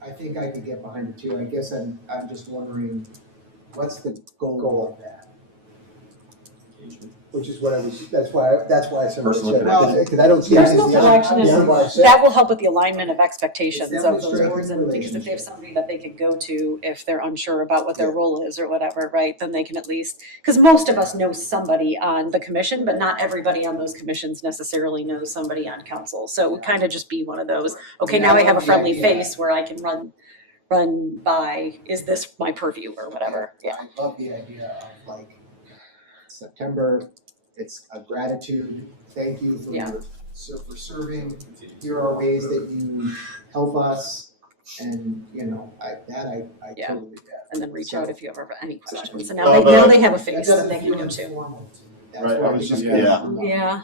I think I could get behind it too. I guess I'm just wondering, what's the goal of that? Which is what I was, that's why I said, Personal because I don't see. There's it as no the- connection, beyond what I and said. that will help with the alignment of expectations It's of those demonstrating boards, and because if they have relationship. somebody that they could go to if they're unsure about what their role is or whatever, right, then they can at least, because most of us know somebody on the commission, but not everybody on those commissions necessarily knows somebody on council, so it would kind of just be one of those, okay, And now I I have a love the friendly idea. face where I can run by, is this my purview or whatever, yeah. I love the idea of like September, it's a gratitude, thank you for Yeah. for serving. Here are ways that you help us, and I Yeah. totally get. And then reach out if you ever have any questions, so Well, now but- they have a That face that doesn't they can feel go to. informal to me. That's Right, where I was think just- I'm yeah. coming from. Yeah,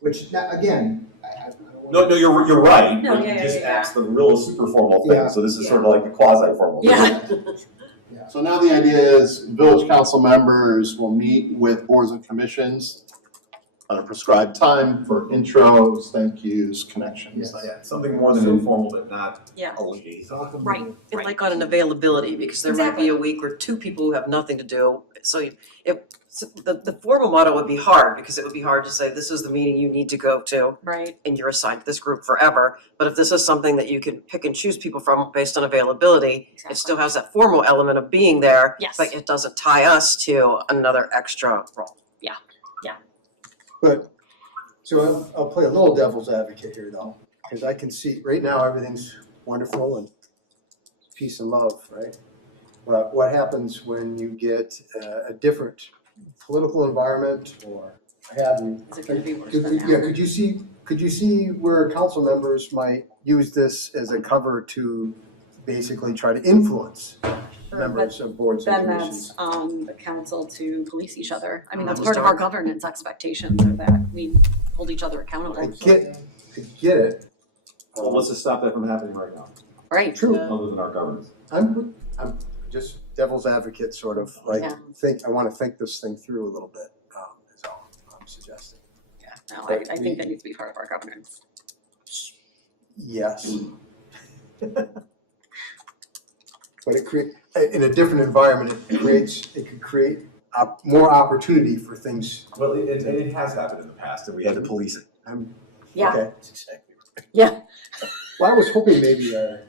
Which, again, I don't No, you're right, No, but yeah, you just yeah, yeah. asked the real super formal Yeah. thing, so this is sort of like the quasi formal. yeah. So now the idea is village council members will meet with boards and commissions on a prescribed time for intros, thank yous, connections. Yeah, something more than informal, but not Yeah. a liaison. Right, And right. like on an availability, because there might be a week where two people who have nothing to do, so the formal model would be hard, because it would be hard to say, this is the meeting you need to go to, Right, and you're assigned to this group forever. But if this is something that you can pick and choose people from based on availability, it still has that formal element of being there, yes, but it doesn't tie us to another extra role. But, so I'll play a little devil's advocate here though, because I can see, right now, everything's wonderful and peace and love, right? But what happens when you get a different political environment or have you? Is it gonna be worse Could- than now? Yeah, could you see where council members might use this as a cover to basically try to influence members of boards and Then commissions? that's on the council to police each other. I mean, that's That part was of our dark. governance expectations are that we hold each other I accountable. get it. Well, let's just stop that from happening right now, Right. True. other than our governance. I'm just devil's advocate, sort of, like, Yeah. I want to think this thing through a little bit, is all I'm suggesting. Yeah, no, I think that needs to be part of our governance. Yes. But in a different environment, it could create more opportunity for things. Well, it has happened in the past, and we had to police it. Yeah. Okay. Yeah. Well, I was hoping maybe our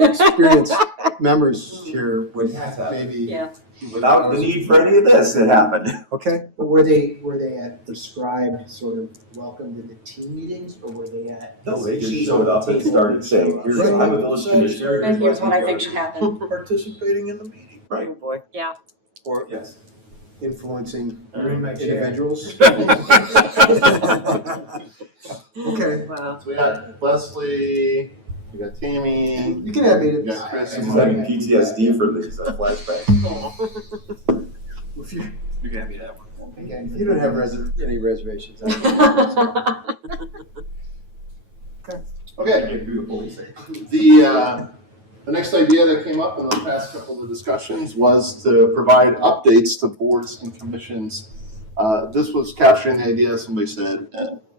experienced members here would maybe. Yeah. Without the need for any of this, it happened. Okay. But were they at prescribed sort of welcome to the team meetings, or were they at? No, they just showed up and started saying, here's, I'm a village commissioner. And here's what I think should happen. Participating in the meeting. Right. Oh, boy. Yeah. Or Yes. influencing You're in my chair. individuals. Okay. Wow. So we got Leslie, we got Tammy, You can have we it. got Chris. I'm having PTSD for these flashbacks. If you, You're gonna be that one. if you don't have any reservations. Okay, Can't do the policing. the next idea that came up in the past couple of discussions was to provide updates to boards and commissions. This was capturing the idea, somebody said,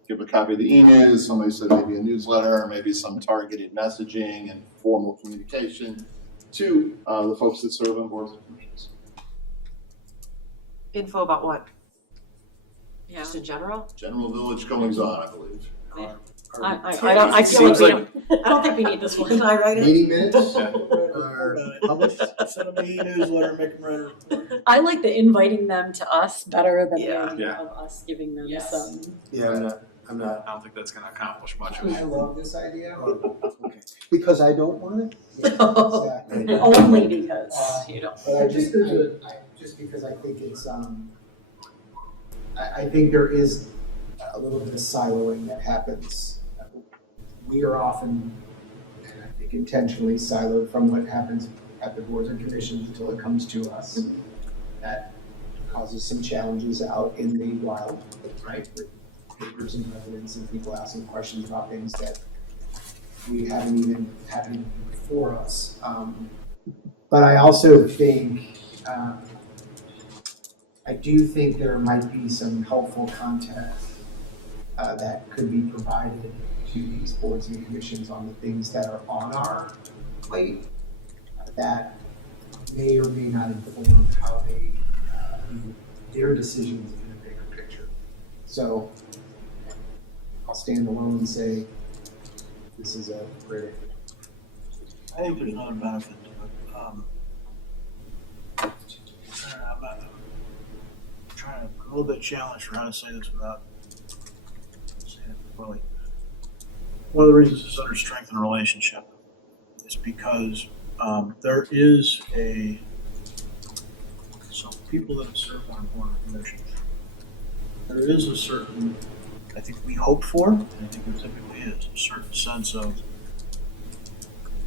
give a copy of the e-news, somebody said maybe a newsletter, maybe some targeted messaging and formal communication to the folks that serve on boards and commissions. Info about what? Yeah. Just in general? General village goings on, I believe. I feel like we don't, I don't think we need this one. Can I write it? Meeting minutes are published. Send them an e-newsletter, make them write a report. I like the inviting them to us better than Yeah. the Yeah. of us giving them Yes. some. Yeah, I'm not, I don't think that's gonna accomplish much. I love this idea. okay. Because I don't want it? Exactly. Only because you don't. But just because I think it's, I think there is a little bit of siloing that happens. We are often, and I think intentionally siloed from what happens at the boards and commissions until it comes to us. That causes some challenges out in the wild, right? With papers and residents and people asking questions about things that we haven't even happened before us. But I also think, I do think there might be some helpful context that could be provided to these boards and commissions on the things that are on our plate that may or may not inform how they view their decisions in a bigger picture. So I'll stand alone and say this is a great idea. I think there's another benefit to it. I'm trying to, a little bit challenged for how to say this without saying it poorly. One of the reasons it's under strengthened relationship is because there is some people that have served on board of commission. There is a certain, I think we hope for, and I think there typically is, a certain sense of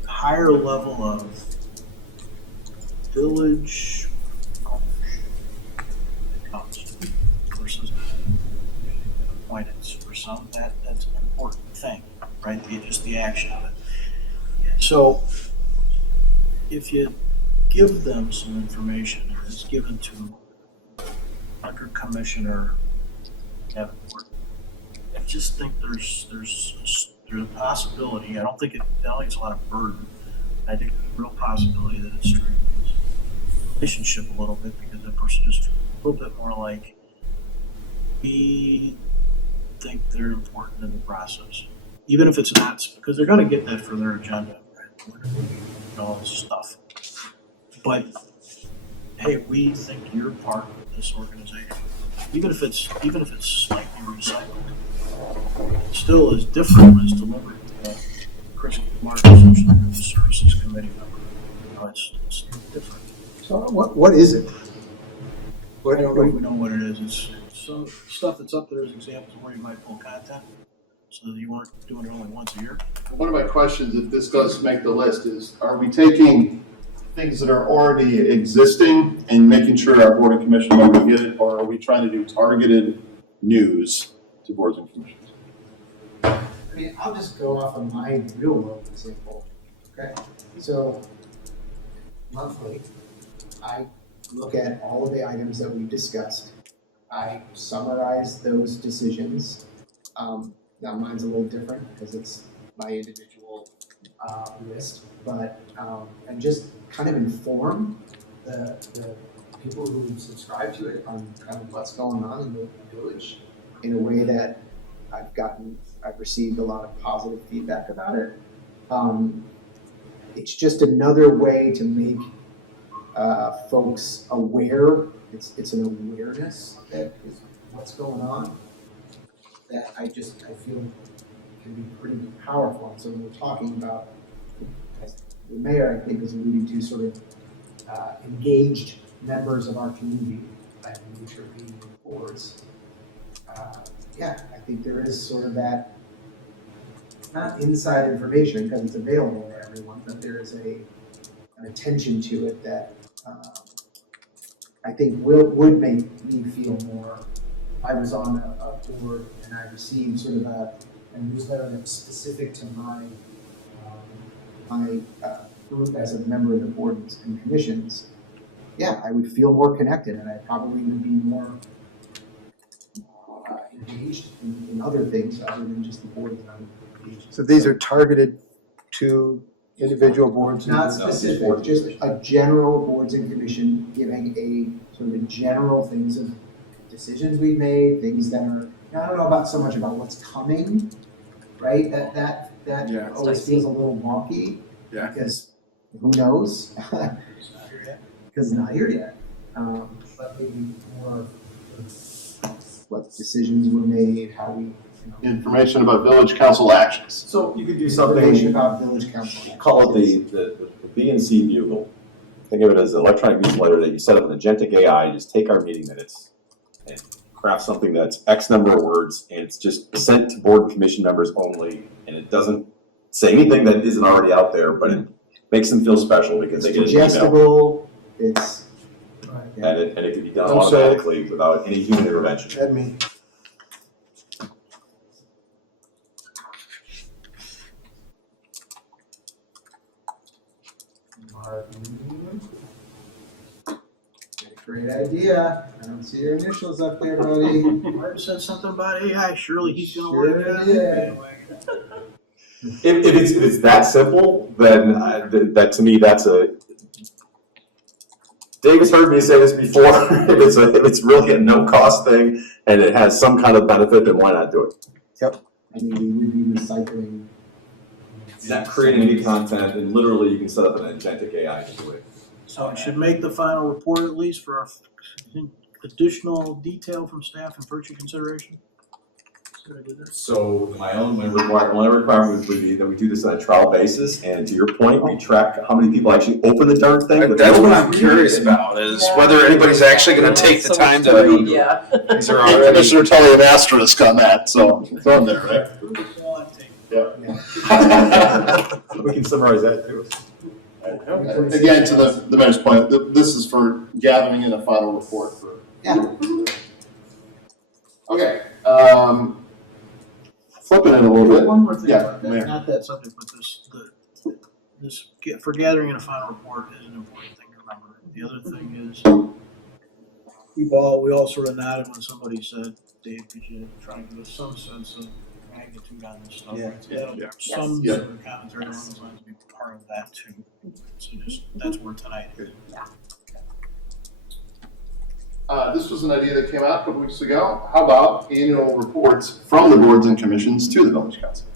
higher level of village comes versus appointed. For some, that's an important thing, right? Just the action of it. So if you give them some information and it's given to Under Commissioner Davenport, I just think there's a possibility. I don't think it's a lot of burden. I think there's a real possibility that it strengthens the relationship a little bit because that person just feels a little bit more like we think they're important in the process, even if it's not, because they're going to get that for their agenda, right? And all this stuff. But hey, we think you're part of this organization, even if it's slightly recycled. It still is different as delivered. Chris Martin, the Services Committee member. It's different. So what is it? I don't know if we know what it is. It's some stuff that's up there as examples of where you might pull content, so that you weren't doing it only once a year. One of my questions, if this does make the list, is are we taking things that are already existing and making sure our board and commission members get it, or are we trying to do targeted news to boards and commissions? I mean, I'll just go off of my real world example, okay? So monthly, I look at all of the items that we've discussed. I summarize those decisions. Now mine's a little different because it's my individual list, but and just kind of inform the people who subscribe to it on kind of what's going on in the village in a way that I've received a lot of positive feedback about it. It's just another way to make folks aware. It's an awareness that is what's going on that I feel can be pretty powerful. And so when we're talking about, as the mayor I think is alluding to, sort of engaged members of our community, like nature being boards. Yeah, I think there is sort of that, not inside information because it's available to everyone, but there is an attention to it that I think would make me feel more. I was on a board and I received sort of a newsletter that's specific to my group as a member of the boards and commissions. Yeah, I would feel more connected and I probably would be more engaged in other things other than just the board that I'm engaged in. So these are targeted to individual boards? Not specific, just a general boards and commission giving a sort of a general things of decisions we've made, things that are, I don't know about so much about what's coming, right? That Yeah. always feels a little wonky. Yeah. Because who knows? Because it's not here yet. But maybe more of what decisions were made, how we, Information about village council actions. So you could do information something, about village council. call it the B&C Bugle. Think of it as an electronic newsletter that you set up an agentic AI, just take our meeting minutes and craft something that's X number of words, and it's just sent to board and commission members only, and it doesn't say anything that isn't already out there, but it makes them feel special because they get an email. Digestible, it's. And it can be done Also- automatically without any human intervention. Add me. Great idea. I don't see your initials up there, buddy. Martin said something about AI, surely he's gonna work it out. Yeah. If it's that simple, then that to me, that's a, Davis heard me say this before, if it's really a no-cost thing and it has some kind of benefit, then why not do it? I mean, we would be recycling. Not creating any content, and literally you can set up an agentic AI to do it. So it should make the final report at least for our additional detail from staff and further consideration. See what I did there? So my only requirement would be that we do this on a trial basis, and to your point, we track how many people actually open the darn thing. That's what I'm curious about, is whether anybody's actually gonna take the time to. Yeah. These are already. Commissioner Tully an asterisk on that, so it's on there, right? We can summarize that too. Again, to the mayor's point, this is for gathering in a final report for. Yeah. Okay, flipping it a little bit. One more thing Yeah, about that, Mayor. not that subject, but for gathering in a final report is an important thing to remember. The other thing is, we all sort of nodded when somebody said, Dave, could you try and give us some sense of magnitude on this stuff? Yeah. That'll- Some Yeah. sort of commentary along those lines would be part of that too. So just, that's where tonight is. This was an idea that came out a couple weeks ago. How about annual reports from the boards and commissions to the village council?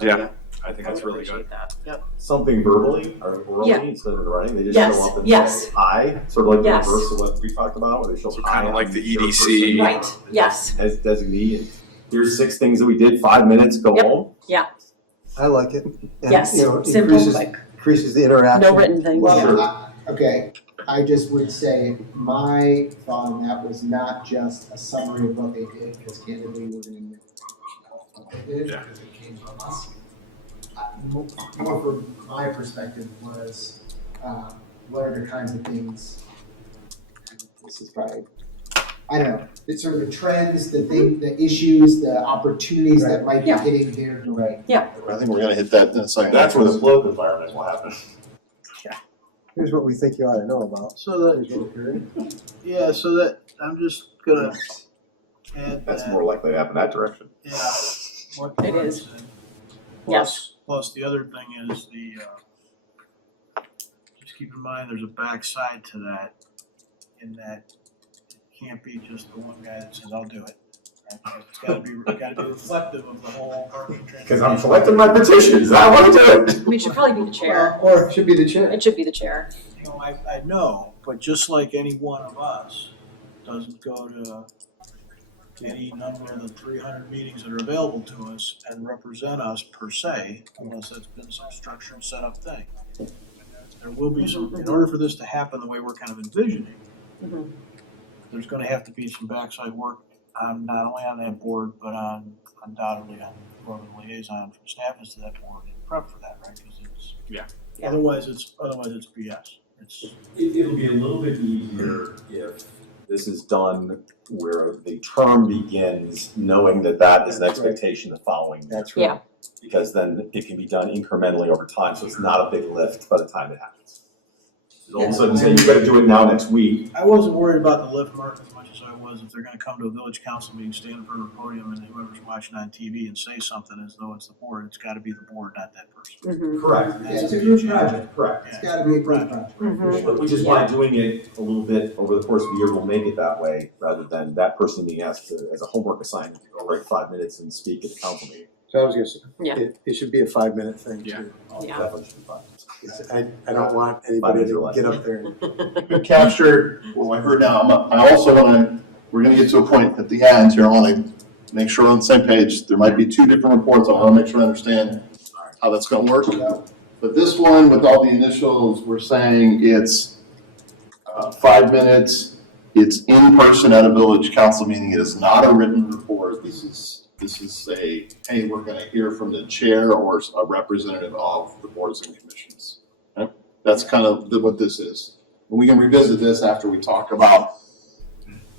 Yeah, I think that's really good. Appreciate that. Yep. Something verbally or orally Yeah. instead of in writing, they just Yes, show up and yes. say hi, sort of like the Yes. reverse of what we talked about, where they show So hi. kinda like on the their EDC. person, Right, yes. As designee, and here's 6 things that we did, 5 minutes, go Yep. home. I like it. And, Yes, you know, it simple, increases quick. increases the interaction. No written things. Well, okay, I just would say my thought on that was not just a summary of what they did, because candidly, we're gonna get what they did, because it came from us. More from my perspective was, what are the kinds of things, this is probably, I don't know, it's sort of the trends, the issues, the opportunities that might be hitting there. Right. Yeah. I think we're gonna hit that in a second. That's where the political environment will happen. Here's what we think you ought to know about. So yeah, so that, I'm just gonna add That's that. more likely to happen that direction. Yeah. What It Mark is. said. Yes. Plus, the other thing is just keep in mind, there's a backside to that, in that it can't be just the one guy that says, I'll do it. Right? It's gotta be reflective of the whole Parks and Because I'm Transportation. collecting my petitions, I want to do it. We should probably be the chair. Or it should be the chair. It should be the chair. You know, I know, but just like any one of us doesn't go to any number of the 300 meetings that are available to us and represent us per se, unless that's been some structured set up thing. There will be some, in order for this to happen the way we're kind of envisioning, there's gonna have to be some backside work on, not only on that board, but on undoubtedly on whoever the liaison from staff is to that board and prep for that, right? Because it's, otherwise it's BS. It'll be a little bit easier if this is done where the term begins knowing that that is an expectation the following year. That's right. Yeah. Because then it can be done incrementally over time, so it's not a big lift by the time it happens. All of a sudden, say you gotta do it now next week. I wasn't worried about the lift mark as much as I was if they're gonna come to a village council meeting, stand in front of a podium, and whoever's watching on TV and say something as though it's the board, it's gotta be the board, not that person. Correct. Yeah, it's a huge project. Correct. It's gotta be a group project. Which is why doing it a little bit over the course of the year will make it that way, rather than that person being asked to, as a homework assignment, to go write 5 minutes and speak at the council meeting. So I was gonna say, Yeah. it should be a 5-minute thing too. Yeah. Definitely should be fine. I don't want anybody to get up there. Good capture, what I heard now, I also wanna, we're gonna get to a point at the end here, I wanna make sure we're on the same page. There might be two different reports, I wanna make sure I understand how that's gonna work. But this one, with all the initials, we're saying it's 5 minutes, it's in person at a village council meeting, it is not a written report, this is a, hey, we're gonna hear from the chair or a representative of the boards and commissions. Okay? That's kind of what this is. And we can revisit this after we talk about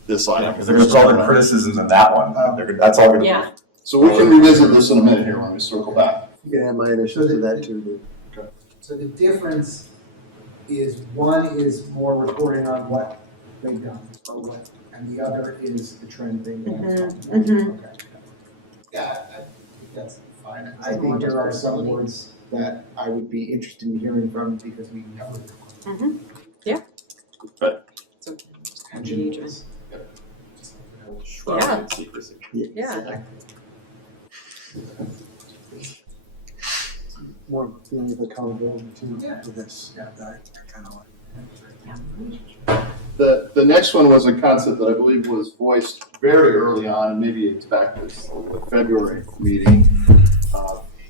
this item. Because they're gonna call their criticisms in that one, that's all gonna be. Yeah. So we can revisit this in a minute here when we circle back. You can add my initials to that too, dude. So the difference is, one is more reporting on what they've done, or what, and the other is the trend thing. Okay. Yeah, I think that's fine. I think there are some boards that I would be interested in hearing from because we never. Yeah. Right. Engagement. Shroud Yeah. in secrecy. Yeah. More of a feeling of accountability too for this. I kind of like. The next one was a concept that I believe was voiced very early on, and maybe it's back to the February meeting.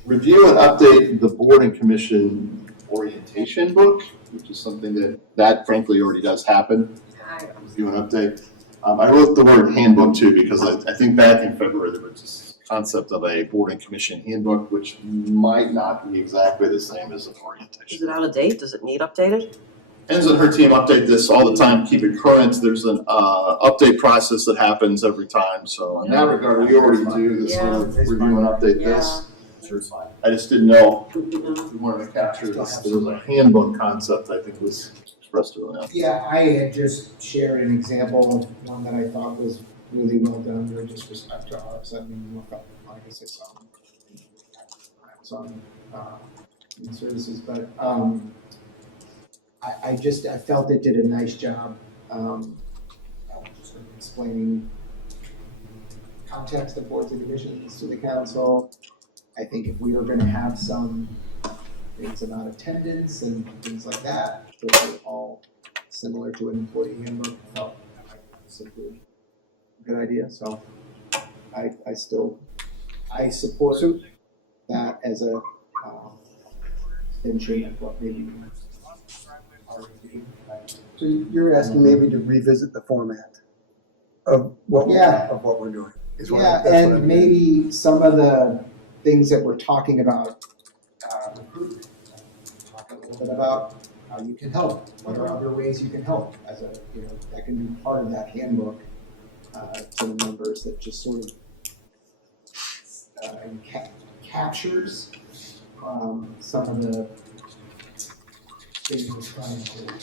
Review and update the board and commission orientation book, which is something that frankly already does happen. Review and update. I wrote the word handbook too, because I think back in February, there was this concept of a board and commission handbook, which might not be exactly the same as an orientation. Is it out of date? Does it need updated? Enzo and her team update this all the time, keep it current. There's an update process that happens every time. So in that regard, we already do this sort of review and update this. Sure, it's fine. I just didn't know if we wanted to capture this. There was a handbook concept I think was expressed early on. Yeah, I had just shared an example of one that I thought was really well done, with just respect to ours. I mean, like I said, some services, but I felt it did a nice job just sort of explaining context of boards and commissions to the council. I think if we were gonna have some things about attendance and things like that, those are all similar to an employee handbook. I felt it's a good idea, so I support that as a can change what maybe. So you're asking maybe to revisit the format of what, Yeah. of what we're doing? is what Yeah, that's what and I'm- maybe some of the things that we're talking about, recruitment. Talk a little bit about how you can help, what are other ways you can help as a, that can be part of that handbook to the members that just sort of captures some of the things we're trying to.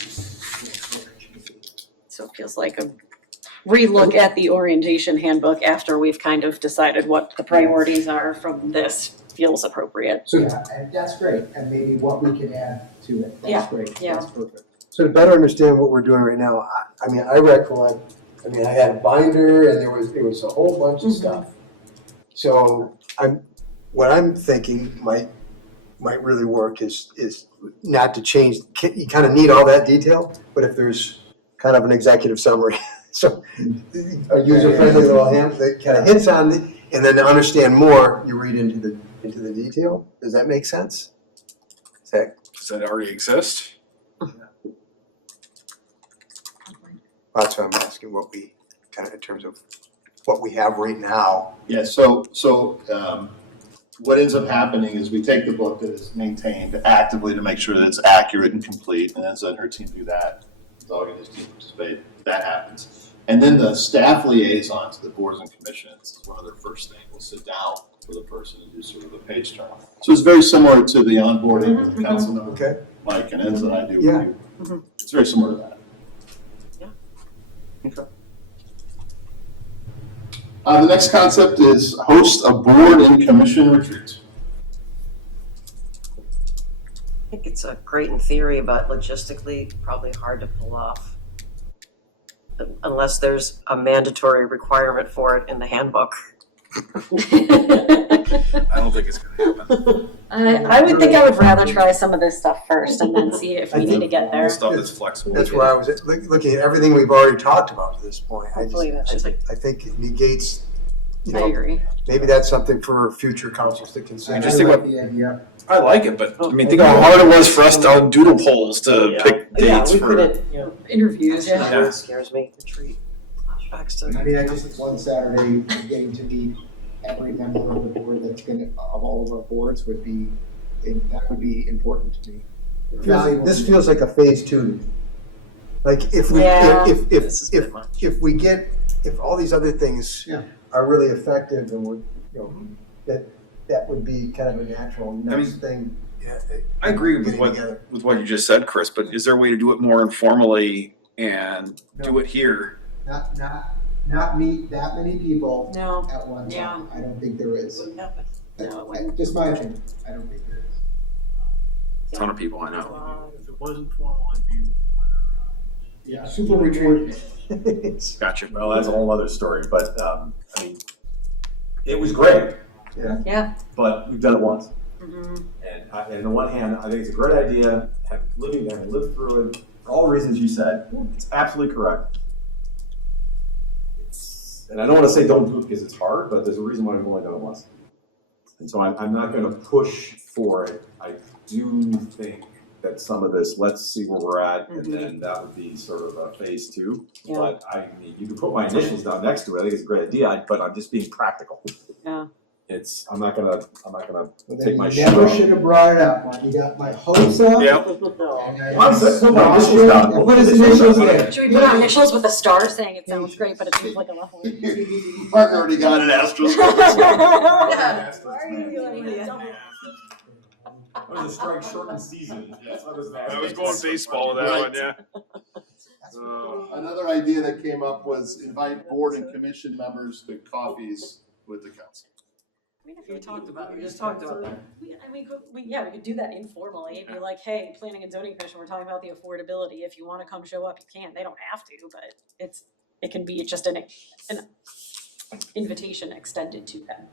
So it feels like a relook at the orientation handbook after we've kind of decided what the priorities are from this feels appropriate. So, yeah, and that's great, and maybe what we can add to it, Yeah, that's great, yeah. that's perfect. So to better understand what we're doing right now, I recollect, I had a binder and there was a whole bunch of stuff. So what I'm thinking might really work is not to change, you kind of need all that detail, but if there's kind of an executive summary, so a user-friendly little hand that kind of hits on it, and then to understand more, you read into the detail. Does that make sense? Does that already exist? That's what I'm asking, what we, kind of in terms of what we have right now. Yeah, so what ends up happening is we take the book that is maintained actively to make sure that it's accurate and complete, and then so her team do that. Doug and his team participate, that happens. And then the staff liaison to the boards and commissions is one of their first things. We'll sit down with a person and do sort of a page turn. So it's very similar to the onboarding with the council member, Mike and Enzo and I do with you. It's very similar to that. Okay. The next concept is host a board and commission retreat. I think it's great in theory, but logistically probably hard to pull off. Unless there's a mandatory requirement for it in the handbook. I don't think it's gonna happen. I would think I would rather try some of this stuff first and then see if we need to get there. Stuff that's flexible. That's where I was looking at everything we've already talked about to this point. Hopefully that's just like, I think it negates, I agree. maybe that's something for future councils to consider. Just think about the idea. I like it, but I mean, think how hard it was for us to doodle polls to pick Yeah, dates we for. couldn't, Interviews, that yeah. word scares me, retreat. Flashbacks to. I mean, I just, one Saturday, getting to meet every member of the board that's gonna, of all of our boards would be, that would be important to me. Valuable. This feels like a phase two. Like if we, Yeah. if we get, if all these other things Yeah. are really effective and we're, that would be kind of a natural next thing. Yeah, I agree with getting what together. you just said, Chris, but is there a way to do it more informally and do it here? Not meet that many people No. at one Yeah. time. I don't think there is. Wouldn't happen. Just my opinion, I don't think there is. Ton of people I know. If it wasn't formal, I'd be. Yeah, super retreat. Gotcha. Well, that's a whole other story, but, I mean, it was great, Yeah. but we've done it once. Mhm. And on the one hand, I think it's a great idea, having lived through it, for all the reasons you said, it's absolutely correct. And I don't want to say don't do it because it's hard, but there's a reason why we've only done it once. And so I'm not going to push for it. I do think that some of this, let's see where we're at, and then that would be sort of a phase two. Yeah. But I mean, you can put my initials down next to it. I think it's a great idea, but I'm just being practical. Yeah. I'm not gonna Well, then take my you shit never off. should have brought it up, Mike. You got my hopes up. Yep. And I- I'm saying, put my initials down. Put his initials in. Should we put our initials with a star saying it sounds great, but it seems like a level? Mark already got an asterisk. It was a strike shortened season. I was going baseball with that one, yeah. Another idea that came up was invite board and commission members to coffees with the council. We just talked about that. We could do that informally, be like, hey, planning and zoning commission, we're talking about the affordability, if you wanna come show up, you can, they don't have to, but it can be just an invitation extended to them.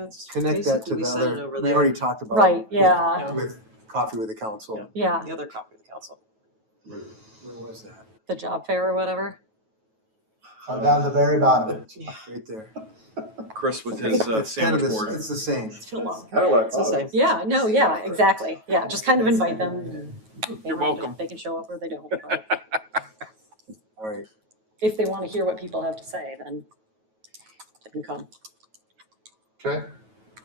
It's Connect that basically to we the said it other, over we there. already talked about. Right, yeah. With coffee with the council. Yeah, The other copy of the council. Where was that? the job fair or whatever. Down the very bottom. Right there. Chris with his sandwich board. It's the same. It's too long. Kind of like, It's the same. Yeah, no, yeah, exactly. Yeah, just kind of invite them. You're welcome. They can show up or they don't. but All right. If they want to hear what people have to say, then they can come. Okay.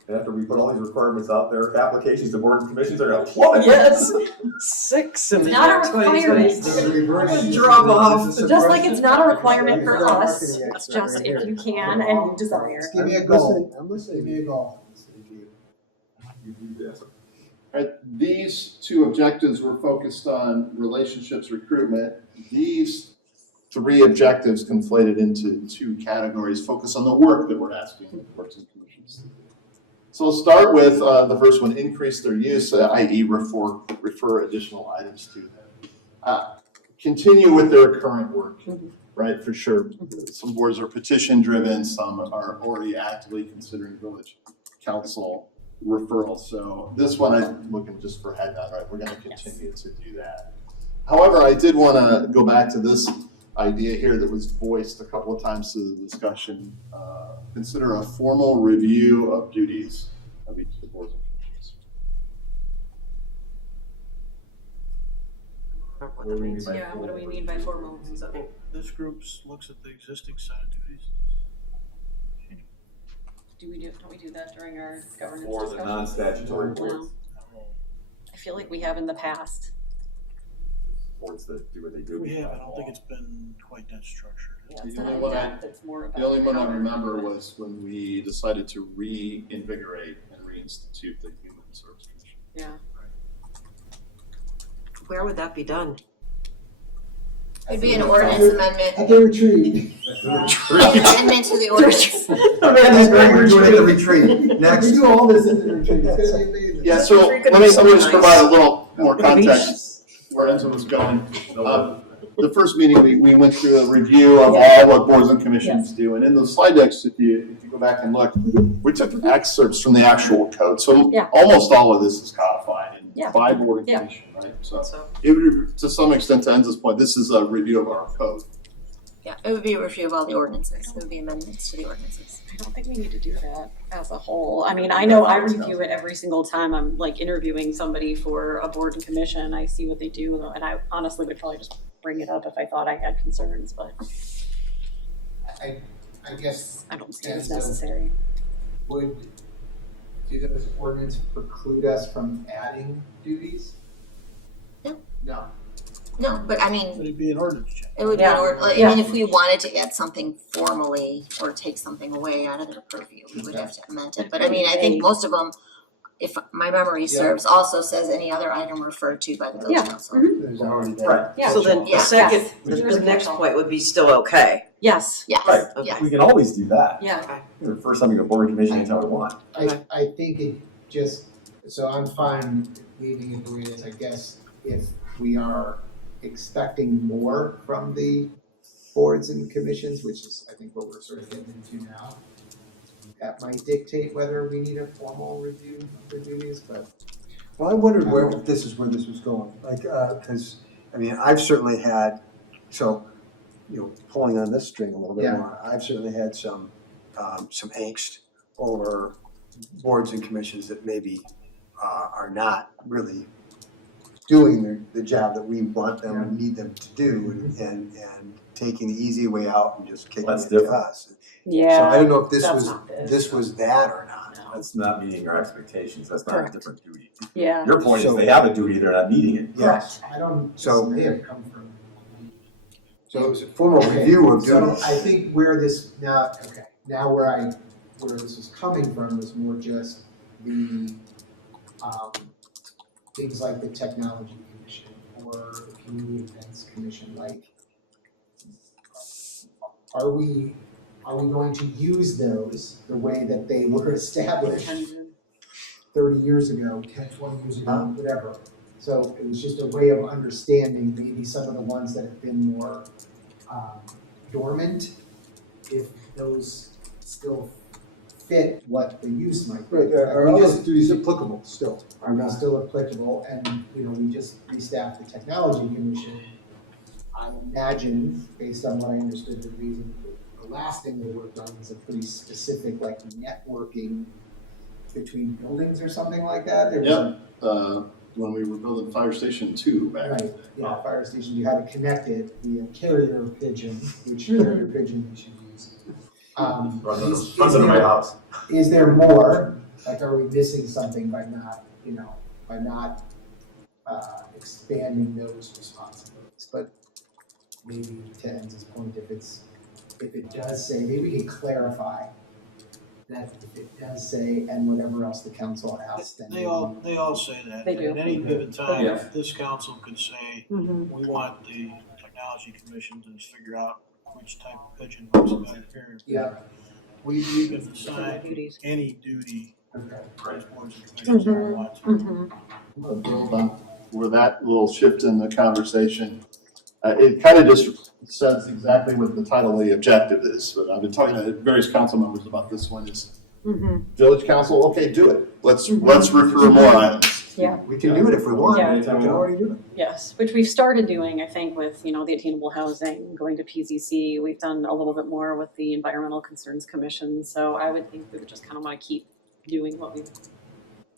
And after we put all these requirements out there, applications to boards and commissions are gonna plummet. Yes, 6 in the Not year a requirement. 2022. We're gonna drop off. Just like it's not a requirement for us, it's just if you can and you desire. Give me a goal. I'm listening. Give me a goal. Right, these two objectives were focused on relationships, recruitment. These 3 objectives conflated into 2 categories, focus on the work that we're asking boards and commissions. So we'll start with the first one, increase their use, i.e. refer additional items to them. Continue with their current work, right, for sure. Some boards are petition driven, some are already actively considering village council referrals. So this one I'm looking just for head nod, right? We're gonna continue to do that. However, I did wanna go back to this idea here that was voiced a couple of times through the discussion. Consider a formal review of duties of each of the boards and commissions. What that means. Yeah, what do we mean by formal? This group looks at the existing set of duties. Don't we do that during our governance For the discussion? non-statutory boards, I feel like we have in the past. boards that do what they do. We have, I don't think it's been quite that structured. Yeah, it's The not only one I- that, it's more about. The only one I how- remember was when we decided to reinvigorate and reinstitute the Human Service Commission. Yeah. Where would that be done? It'd be an ordinance amendment. At the retreat. Amendment to the ordinance. We're doing it at the retreat. Next. We do all this at the retreat. It's gonna be amazing. Yeah, so let me just provide a little more context where Enzo was going. The first meeting, we went through a review of all what boards and commissions do, and in the slide decks, if you go back and look, we took excerpts from the actual code, so Yeah. almost all of this is codified Yeah. by board and Yeah. commission, right? So it would, to some extent, to Enzo's point, this is a review of our code. Yeah, it would be a review of all the ordinances. It would be amendments to the ordinances. I don't think we need to do that as a whole. I mean, I know I review it every single time I'm like interviewing somebody for a board and commission. I see what they do, and I honestly would probably just bring it up if I thought I had concerns, but I guess, I don't see it as necessary. do those ordinance preclude us from adding duties? No. No. No, but I mean, Would it be an ordinance change? it would be Yeah. I mean, if we wanted to add something formally or take something away out of their purview, we would have to amend it. But I mean, I think most of them, if my memory serves, also says any other item referred to by the village Yeah. council. There's already that. Right. Yeah. So then the Yeah. second, Yes. the Yours is next catch-all. point would be still okay. Yes, Yes, Right, yes. we can always do that. yeah, Refer something to board and commission anytime we want. I think it just, so I'm fine leaving it the way it is. I guess if we are expecting more from the boards and commissions, which is, I think, what we're sort of getting into now, that might dictate whether we need a formal review of the duties, but Well, I wondered where this was going, like, because, I mean, I've certainly had, so, pulling on this string a little bit Yeah. more, I've certainly had some angst over boards and commissions that maybe are not really doing the job that we want them and need them to do, and taking the easy way out and just kicking That's it to different. us. yeah. So I don't know if this That's was, not this. this was that or not. That's not meeting our expectations, that's not a Correct. different duty. Yeah, Your point is So- they have a duty, they're not meeting it. Yes, I don't, So- this may have come from. so it was a formal review of So duties. I think where this, now where this was coming from was more just the, things like the technology commission or the community events commission, like, are we going to use those the way that they were established 30 years ago, 10, 20 years ago, whatever? So it was just a way of understanding maybe some of the ones that have been more dormant, if those still fit what the use might be. Right, are We all just- those duties applicable still? Are they still applicable? And, we just restaffed the technology commission. I imagine, based on what I understood the reason, last thing they worked on was a pretty specific, like, networking between buildings or something like that. There was Yep, when we were building Fire Station 2 back. Right, yeah, fire station, you had to connect it via carrier pigeon, which carrier pigeon we should use. Is there more, like, are we missing something by not, expanding those responsibilities? But maybe to Enz's point, if it does say, maybe we can clarify that if it does say, and whatever else the council asks, then. They all say that. They do. At any given time, Yeah. this council could say, we want the technology commission to figure out which type of pigeon works better here. Yeah. We can assign any duty Okay. as boards and commissions that we want. Mm-hmm. I'm gonna build on where that little shift in the conversation. It kind of just says exactly what the title of the objective is, but I've been talking to various council members about this one, is village council, okay, do it. Let's refer more items. Yeah. We can do it if we want. Yeah. We can already do it. Yes, which we've started doing, I think, with, the attainable housing, going to PZC. We've done a little bit more with the Environmental Concerns Commission. So I would think we would just kind of want to keep doing what we've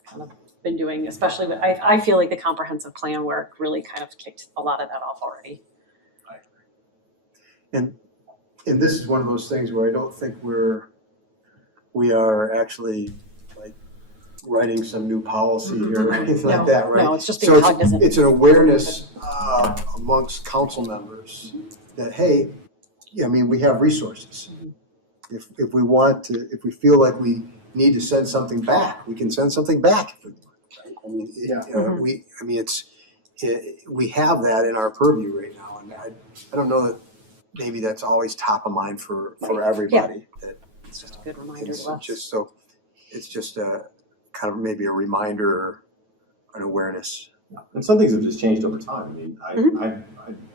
kind of been doing, especially with, I feel like the comprehensive plan work really kind of kicked a lot of that off already. And this is one of those things where I don't think we are actually like writing some new policy or anything like that, right? No, it's just being cognizant. It's an awareness amongst council members that, hey, we have resources. If we want to, if we feel like we need to send something back, we can send something back. We have that in our purview right now, and I don't know that maybe that's always top of mind for everybody. That It's just a good reminder it's to us. just a kind of maybe a reminder or an awareness. And some things have just changed over time. I'm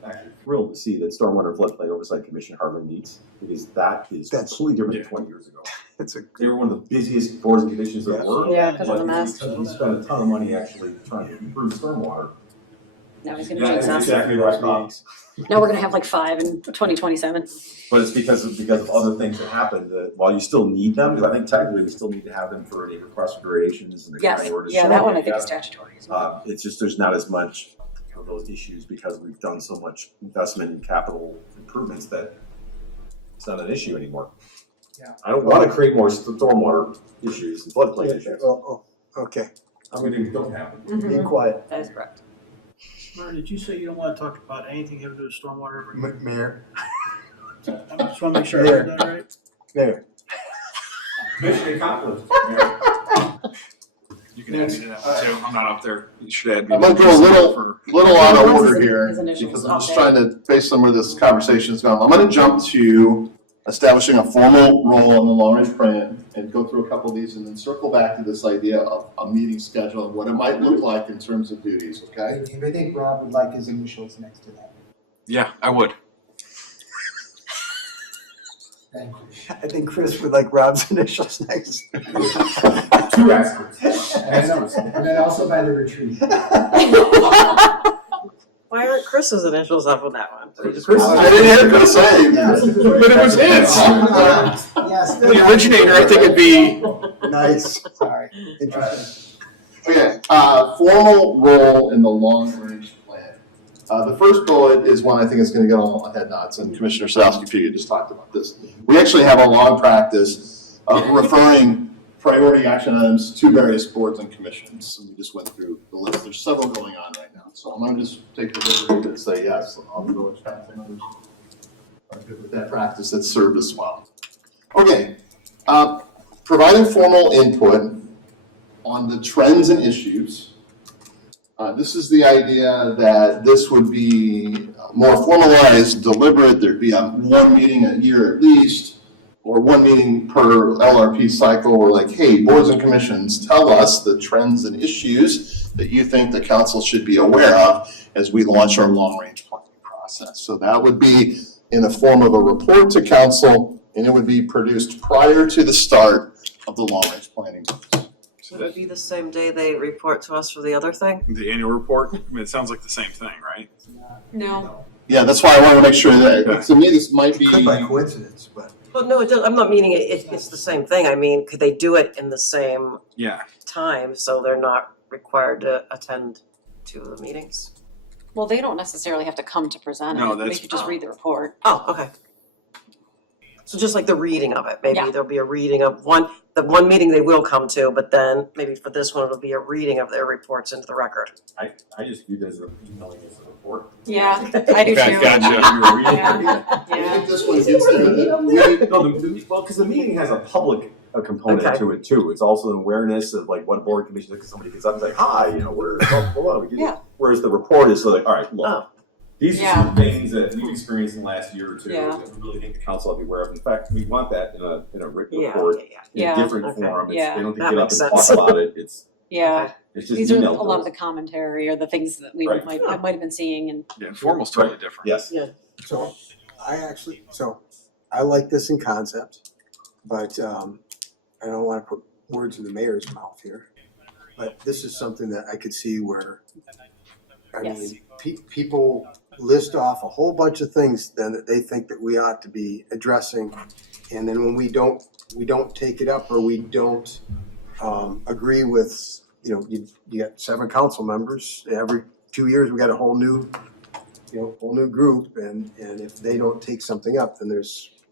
actually thrilled to see that Stormwater Floodplain Oversight Commission hardly meets, because that is completely different than 20 years ago. They were one of the busiest boards and commissions there were. Yeah, because of the mess. But we spent a ton of money actually trying to improve stormwater. Now he's gonna jinx us. Exactly right, meetings. Now we're gonna have like 5 in 2027. But it's because of other things that happened, that while you still need them, because I think technically we still need to have them for any request for variations and the Yes, county orders. yeah, that one I think is statutory as well. It's just, there's not as much of those issues because we've done so much investment in capital improvements that it's not an issue anymore. Yeah. I don't want to create more stormwater issues and floodplain issues. Oh, okay. How many things don't happen? Be quiet. That is correct. Mary, did you say you don't want to talk about anything having to do with stormwater? Mayor. I just want to make sure I heard that right. Mayor. Mission accomplished. You can add me to that one too. I'm not up there. You should add me. I'm gonna go a little out of order here, His initials because I'm up just there. trying to, based on where this conversation's gone, I'm gonna jump to establishing a formal role in the long range plan and go through a couple of these and then circle back to this idea of a meeting schedule and what it might look like in terms of duties, okay? I think Rob would like his initials next to that. Yeah, I would. Thank you. I think Chris would like Rob's initials next. Two experts. And then also by the retreat. Why aren't Chris's initials up on that one? I didn't hear Chris say. But it was his. Yes. The originator, I think it'd be. Nice. Sorry. Interesting. Okay, formal role in the long range plan. The first bullet is one I think is gonna get all head nods, and Commissioner Sadowski just talked about this. We actually have a long practice of referring priority action items to various boards and commissions. And we just went through the list. There's several going on right now. So I'm gonna just take the liberty to say yes, all the village council members are good with that practice. It's served us well. Okay, providing formal input on the trends and issues. This is the idea that this would be more formalized, deliberate. There'd be one meeting a year at least, or one meeting per LRP cycle. We're like, hey, boards and commissions, tell us the trends and issues that you think the council should be aware of as we launch our long-range planning process. So that would be in the form of a report to council, and it would be produced prior to the start of the long-range planning process. Would it be the same day they report to us for the other thing? The annual report, I mean, it sounds like the same thing, right? No. Yeah, that's why I want to make sure that, to me, this might be. Could by coincidence, but. Well, no, I'm not meaning it's the same thing. I mean, could they do it in the same Yeah. time so they're not required to attend to the meetings? Well, they don't necessarily have to come to present No, it, they that's- could just read the report. Oh, okay. So just like the reading of it, maybe Yeah. there'll be a reading of the one meeting they will come to, but then maybe for this one, it'll be a reading of their reports into the record. I just view this as emailing as a report. Yeah, I do too. I think this one gets there, Well, because the meeting has a public component Okay. to it too. It's also an awareness of like what board commission, because somebody gets up and say, hi, we're, blah, blah, blah, we did it. Yeah. Whereas the report is like, all right, look, Oh. these are some things that we've experienced in the last year or two Yeah. that we really think the council ought to be aware of. In fact, we want that in a written Yeah, report, yeah, in Yeah. a different Okay. form. It's- Yeah. They don't That get up makes and talk sense. about it. It's Yeah, just these are a emailed to lot of us. the commentary or the things that we Right. might have been seeing and. Yeah, informal's totally different. Yes. Yeah. So I like this in concept, but I don't want to put words in the mayor's mouth here. But this is something that I could see where, I Yes. mean, people list off a whole bunch of things then that they think that we ought to be addressing. And then when we don't take it up or we don't agree with, you got 7 council members, every 2 years we got a whole new group, and if they don't take something up, then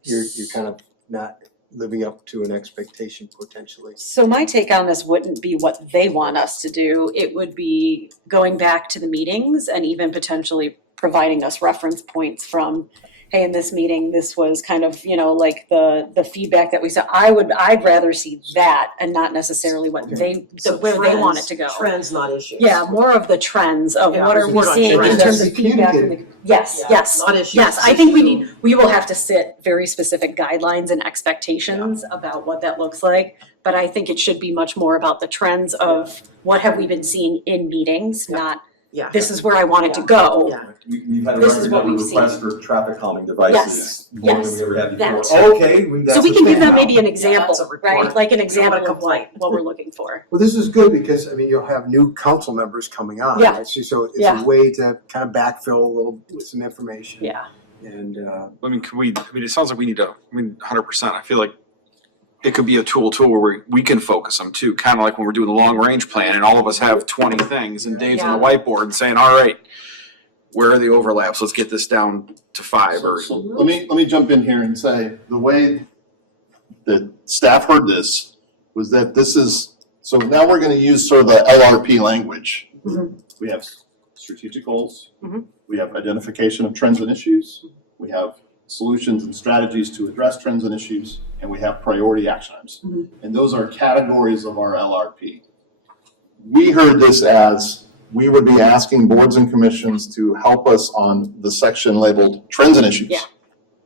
you're kind of not living up to an expectation potentially. So my take on this wouldn't be what they want us to do. It would be going back to the meetings and even potentially providing us reference points from, hey, in this meeting, this was kind of, like the feedback that we saw. I'd rather see that and not necessarily what where they want it to go. Trends, not issues. Yeah, more of the trends of Yeah, what are we more on seeing in trends. terms of feedback. From the, yes, Yeah, yes, not issues. yes. I think we will have to set very specific guidelines and expectations about what that looks like. But I think it should be much more about the trends of what have we been seeing in meetings, not Yeah. this is where I want it to go. Yeah. We've had a This is record what number of we've requests for traffic calming devices, more than yes, we ever had that. before. Okay, that's So we the can give thing them now. maybe an example, that's a report. right? Like an You don't want example a of what complaint. we're looking for. Well, this is good because, you'll have new council members coming on. Yeah. Right? So it's Yeah. a way to kind of backfill a little with some information. Yeah. And, It sounds like we need to, 100%. I feel like it could be a tool where we can focus them too, kind of like when we're doing the long range plan and all of us have 20 things and Dave's on the whiteboard and saying, all right, where are the overlaps? Let's get this down to 5 or. So let me jump in here and say, the way that staff heard this was that so now we're gonna use sort of the LRP language. We have strategic goals, we have identification of trends and issues, we have solutions and strategies to address trends and issues, and we have priority action items. And those are categories of our LRP. We heard this as we would be asking boards and commissions to help us on the section labeled trends and issues. Yeah.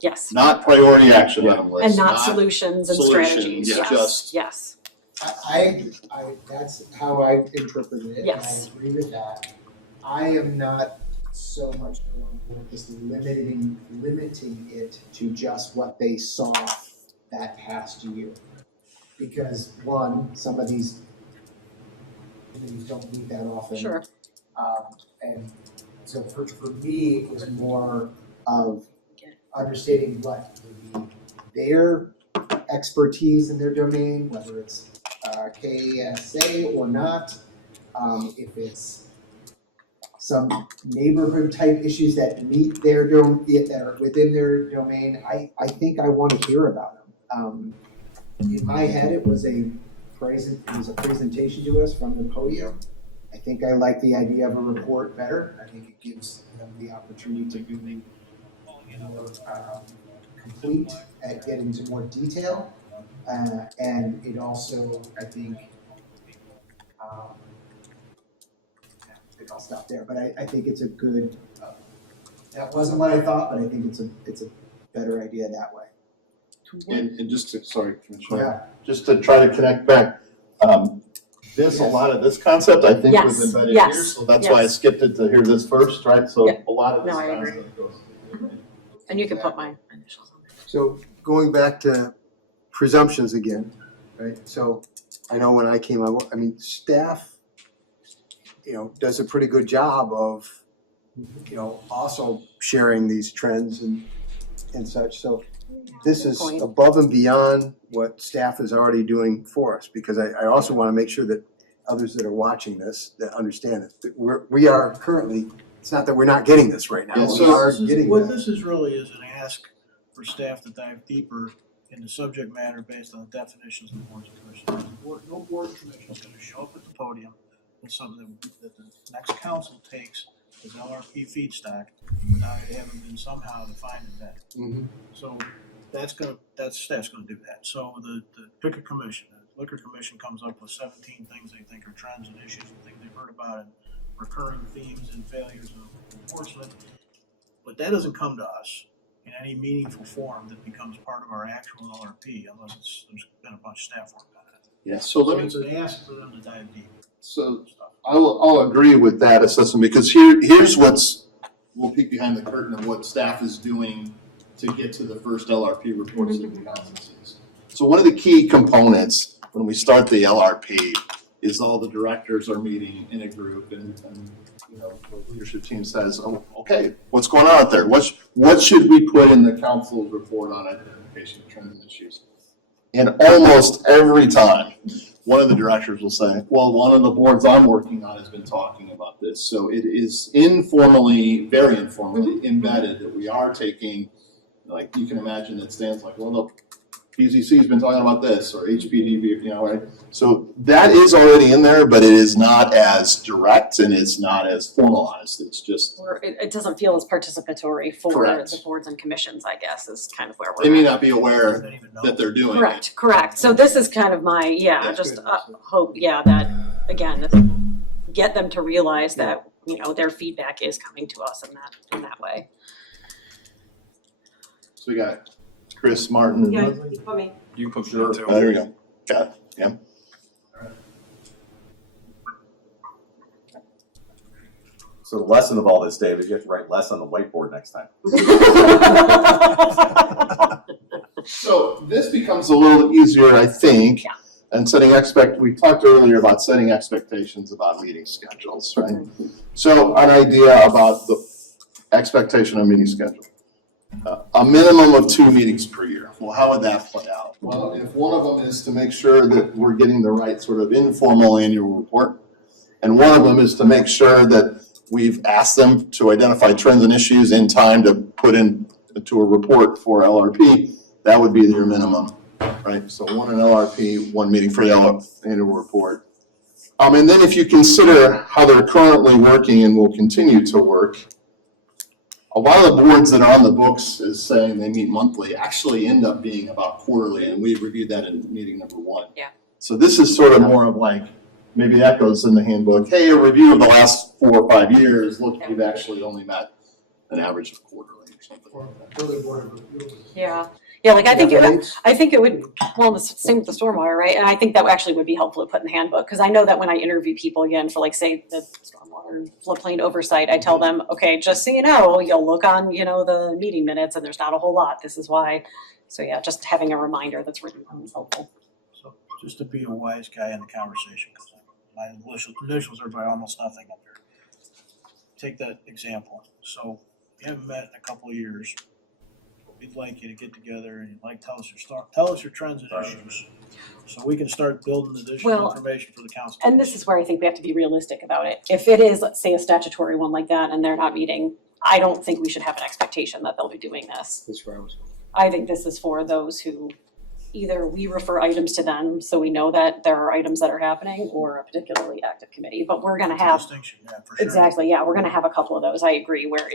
Yes. Not priority action item lists. And not solutions and strategies. solutions, Yes. just- Yes. I that's how I interpreted it. Yes. And I agree with that. I am not so much on board with limiting it to just what they saw that past year. Because one, some of these committees don't meet that often. Sure. And so for me, it was more of understanding what would be their expertise in their domain, whether it's KSA or not, if it's some neighborhood type issues that meet their that are within their domain. I think I want to hear about them. In my head, it was a presentation to us from the podium. I think I like the idea of a report better. I think it gives them the opportunity to be more complete and get into more detail. And it also, I think, I'll stop there, but I think it's a good, that wasn't what I thought, but I think it's a better idea that way. And just to, sorry, Commissioner, Yeah. just to try to connect back, a lot of this concept, I think, was Yes, embedded yes, here, so that's why I yes. skipped it to hear this first, right? So Yep. a lot of this No, I agree. concept goes. And you can put my initials on there. So going back to presumptions again, right? So I know when I came on, staff, does a pretty good job of, also sharing these trends and and such, so this is Point. above and beyond what staff is already doing for us, because I also wanna make sure that others that are watching this, that understand it, that we are currently, it's not that we're not getting this right now, Yeah, we so- are This is- getting What that. this is really is an ask for staff to dive deeper into subject matter based on the definitions of boards and commissions. No board or commission is gonna show up at the podium with something that the next council takes as LRP feedstock without it having been somehow defined in that. Mhm. So staff's gonna do that. So the pick a commission, the liquor commission comes up with 17 things they think are trends and issues and things they've heard about and recurring themes and failures of enforcement. But that doesn't come to us in any meaningful form that becomes part of our actual LRP unless there's been a bunch of staff work on it. Yeah, so let me, It's an ask for them to dive deep. so I'll agree with that assessment, because here's we'll peek behind the curtain of what staff is doing to get to the first LRP reports that the council sees. So one of the key components when we start the LRP is all the directors are meeting in a group and you know, the leadership team says, oh, okay, what's going on out there? What should we put in the council's report on identification of trends and issues? And almost every time, one of the directors will say, well, one of the boards I'm working on has been talking about this. So it is informally, very informally embedded that we are taking, like, you can imagine that Stan's like, well, look, PZC's been talking about this, or HPDB, you know, right? So that is already in there, but it is not as direct and it's not as formalized. It's just, Or it doesn't feel as participatory for Correct. the boards and commissions, I guess, is kind of where they we're may at. not be aware that they're doing it. Correct. So this is kind of my, That's just good. hope, that, again, that get them to realize that, you know, their feedback is coming to us in that way. So we got Chris, Martin, and Yeah, Leslie. I mean, You can push it out too. There we go. Got it, yeah. So the lesson of all this, Dave, is you have to write less on the whiteboard next time. So this becomes a little easier, I think, and we talked earlier about setting expectations about meeting schedules, right? So an idea about the expectation of meeting schedule. A minimum of 2 meetings per year. Well, how would that play out? Well, if one of them is to make sure that we're getting the right sort of informal annual report, and one of them is to make sure that we've asked them to identify trends and issues in time to put into a report for LRP, that would be their minimum, right? So 1 in LRP, 1 meeting for the annual report. And then if you consider how they're currently working and will continue to work, a lot of the boards that are on the books is saying they meet monthly actually end up being about quarterly, and we reviewed that in meeting number 1. Yeah. So this is sort of more of like, maybe that goes in the handbook, hey, a review of the last 4 or 5 years, look, you've actually only met an average of quarterly or something. Yeah, like I think Dates? it would, well, the same with the stormwater, right? And I think that actually would be helpful to put in the handbook, because I know that when I interview people again for like, say, the stormwater floodplain oversight, I tell them, okay, just so you know, you'll look on, you know, the meeting minutes and there's not a whole lot, this is why. So yeah, just having a reminder that's written down is helpful. So just to be a wise guy in the conversation, because my initials are by almost nothing up here. Take that example. So we haven't met in a couple of years. We'd like you to get together and you'd like tell us your trends and issues, so we can start building additional Well, information for the council. And this is where I think we have to be realistic about it. If it is, let's say, a statutory one like that and they're not meeting, I don't think we should have an expectation that they'll be doing this. That's where I was going. I think this is for those who either we refer items to them so we know that there are items that are happening, or a particularly active committee, but we're gonna have. Distinction, yeah, for sure. Exactly, yeah, we're gonna have a couple of those, I agree, where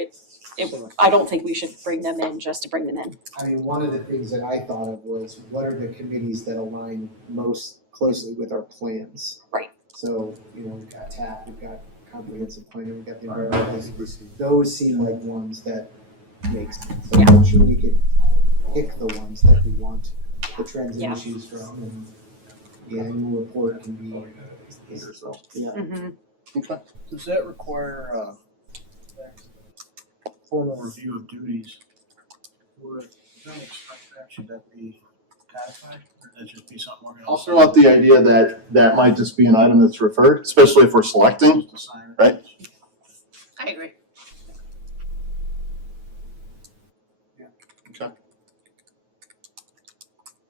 I don't think we should bring them in just to bring them in. I mean, one of the things that I thought of was, what are the committees that align most closely with our plans? Right. So, you know, we've got TAP, we've got comprehensive plan, we've got the environmental, those seem like ones that make sense. So I'm sure we could pick the ones that we want the trends and Yeah. issues from, and the annual report can be. Yeah. Okay. Does that require formal review of duties? Or should that be codified, or that just be something we're gonna? I'll throw out the idea that that might just be an item that's referred, especially if we're selecting, right? I agree. Okay.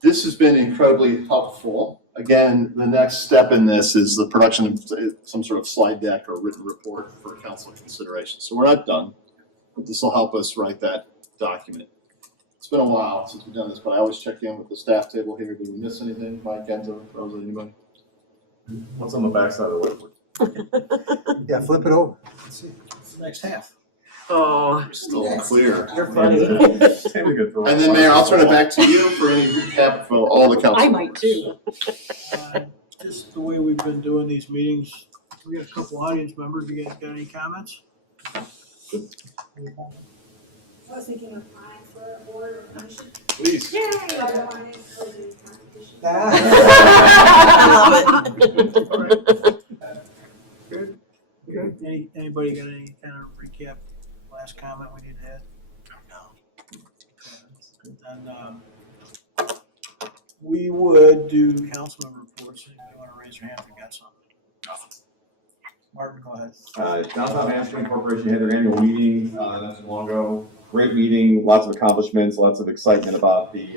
This has been incredibly helpful. Again, the next step in this is the production of some sort of slide deck or written report for council consideration. So we're not done, but this will help us write that document. It's been a while since we've done this, but I always check in with the staff table here. Did we miss anything? Mike, Enzo, Rosa, anybody? What's on the backside of the whiteboard? Yeah, flip it over. Let's see. Next half. Oh, Still clear. you're funny. And then Mayor, I'll turn it back to you for any recap for all the council. I might too. Just the way we've been doing these meetings, we got a couple audience members. You guys got any comments? I was thinking of applying for a board or commission. Please. Yay! I don't want to encourage any competition. Good. Good. Anybody got any kind of recap, last comment we need to add? No. Then, we would do council member reports. If you want to raise your hand, if you got something. Martin, go ahead. Downtown Hamilton Corporation had their annual meeting not too long ago. Great meeting, lots of accomplishments, lots of excitement about the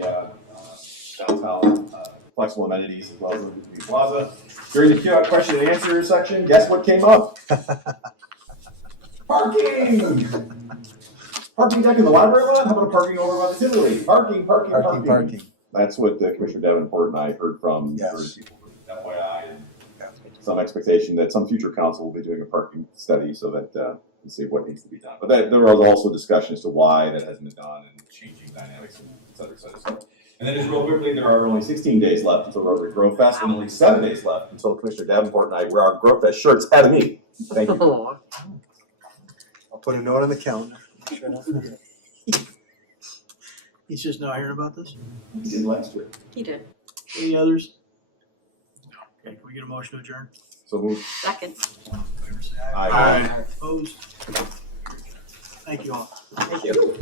downtown flexible amenities as well as the community plaza. During the question and answer section, guess what came up? Parking! Parking deck in the library lot? How about a parking over by the Tivoli? Parking. That's what Commissioner Davenport and I heard from various people from FYI, and some expectation that some future council will be doing a parking study so that we see what needs to be done. But there was also discussion as to why that hasn't been done and changing dynamics and et cetera, et cetera, et cetera. And then just real quickly, there are only 16 days left until Rotary Grove Fest and only 7 days left until Commissioner Davenport and I wear our Grove Fest shirts at a meeting. Thank you. I'll put a note on the calendar. Sure enough. He's just now hearing about this? We did last year. He did. Any others? Okay, can we get a motion to adjourn? So moved. Second. All in favor, say aye. Aye. Opposed? Thank you all. Thank you.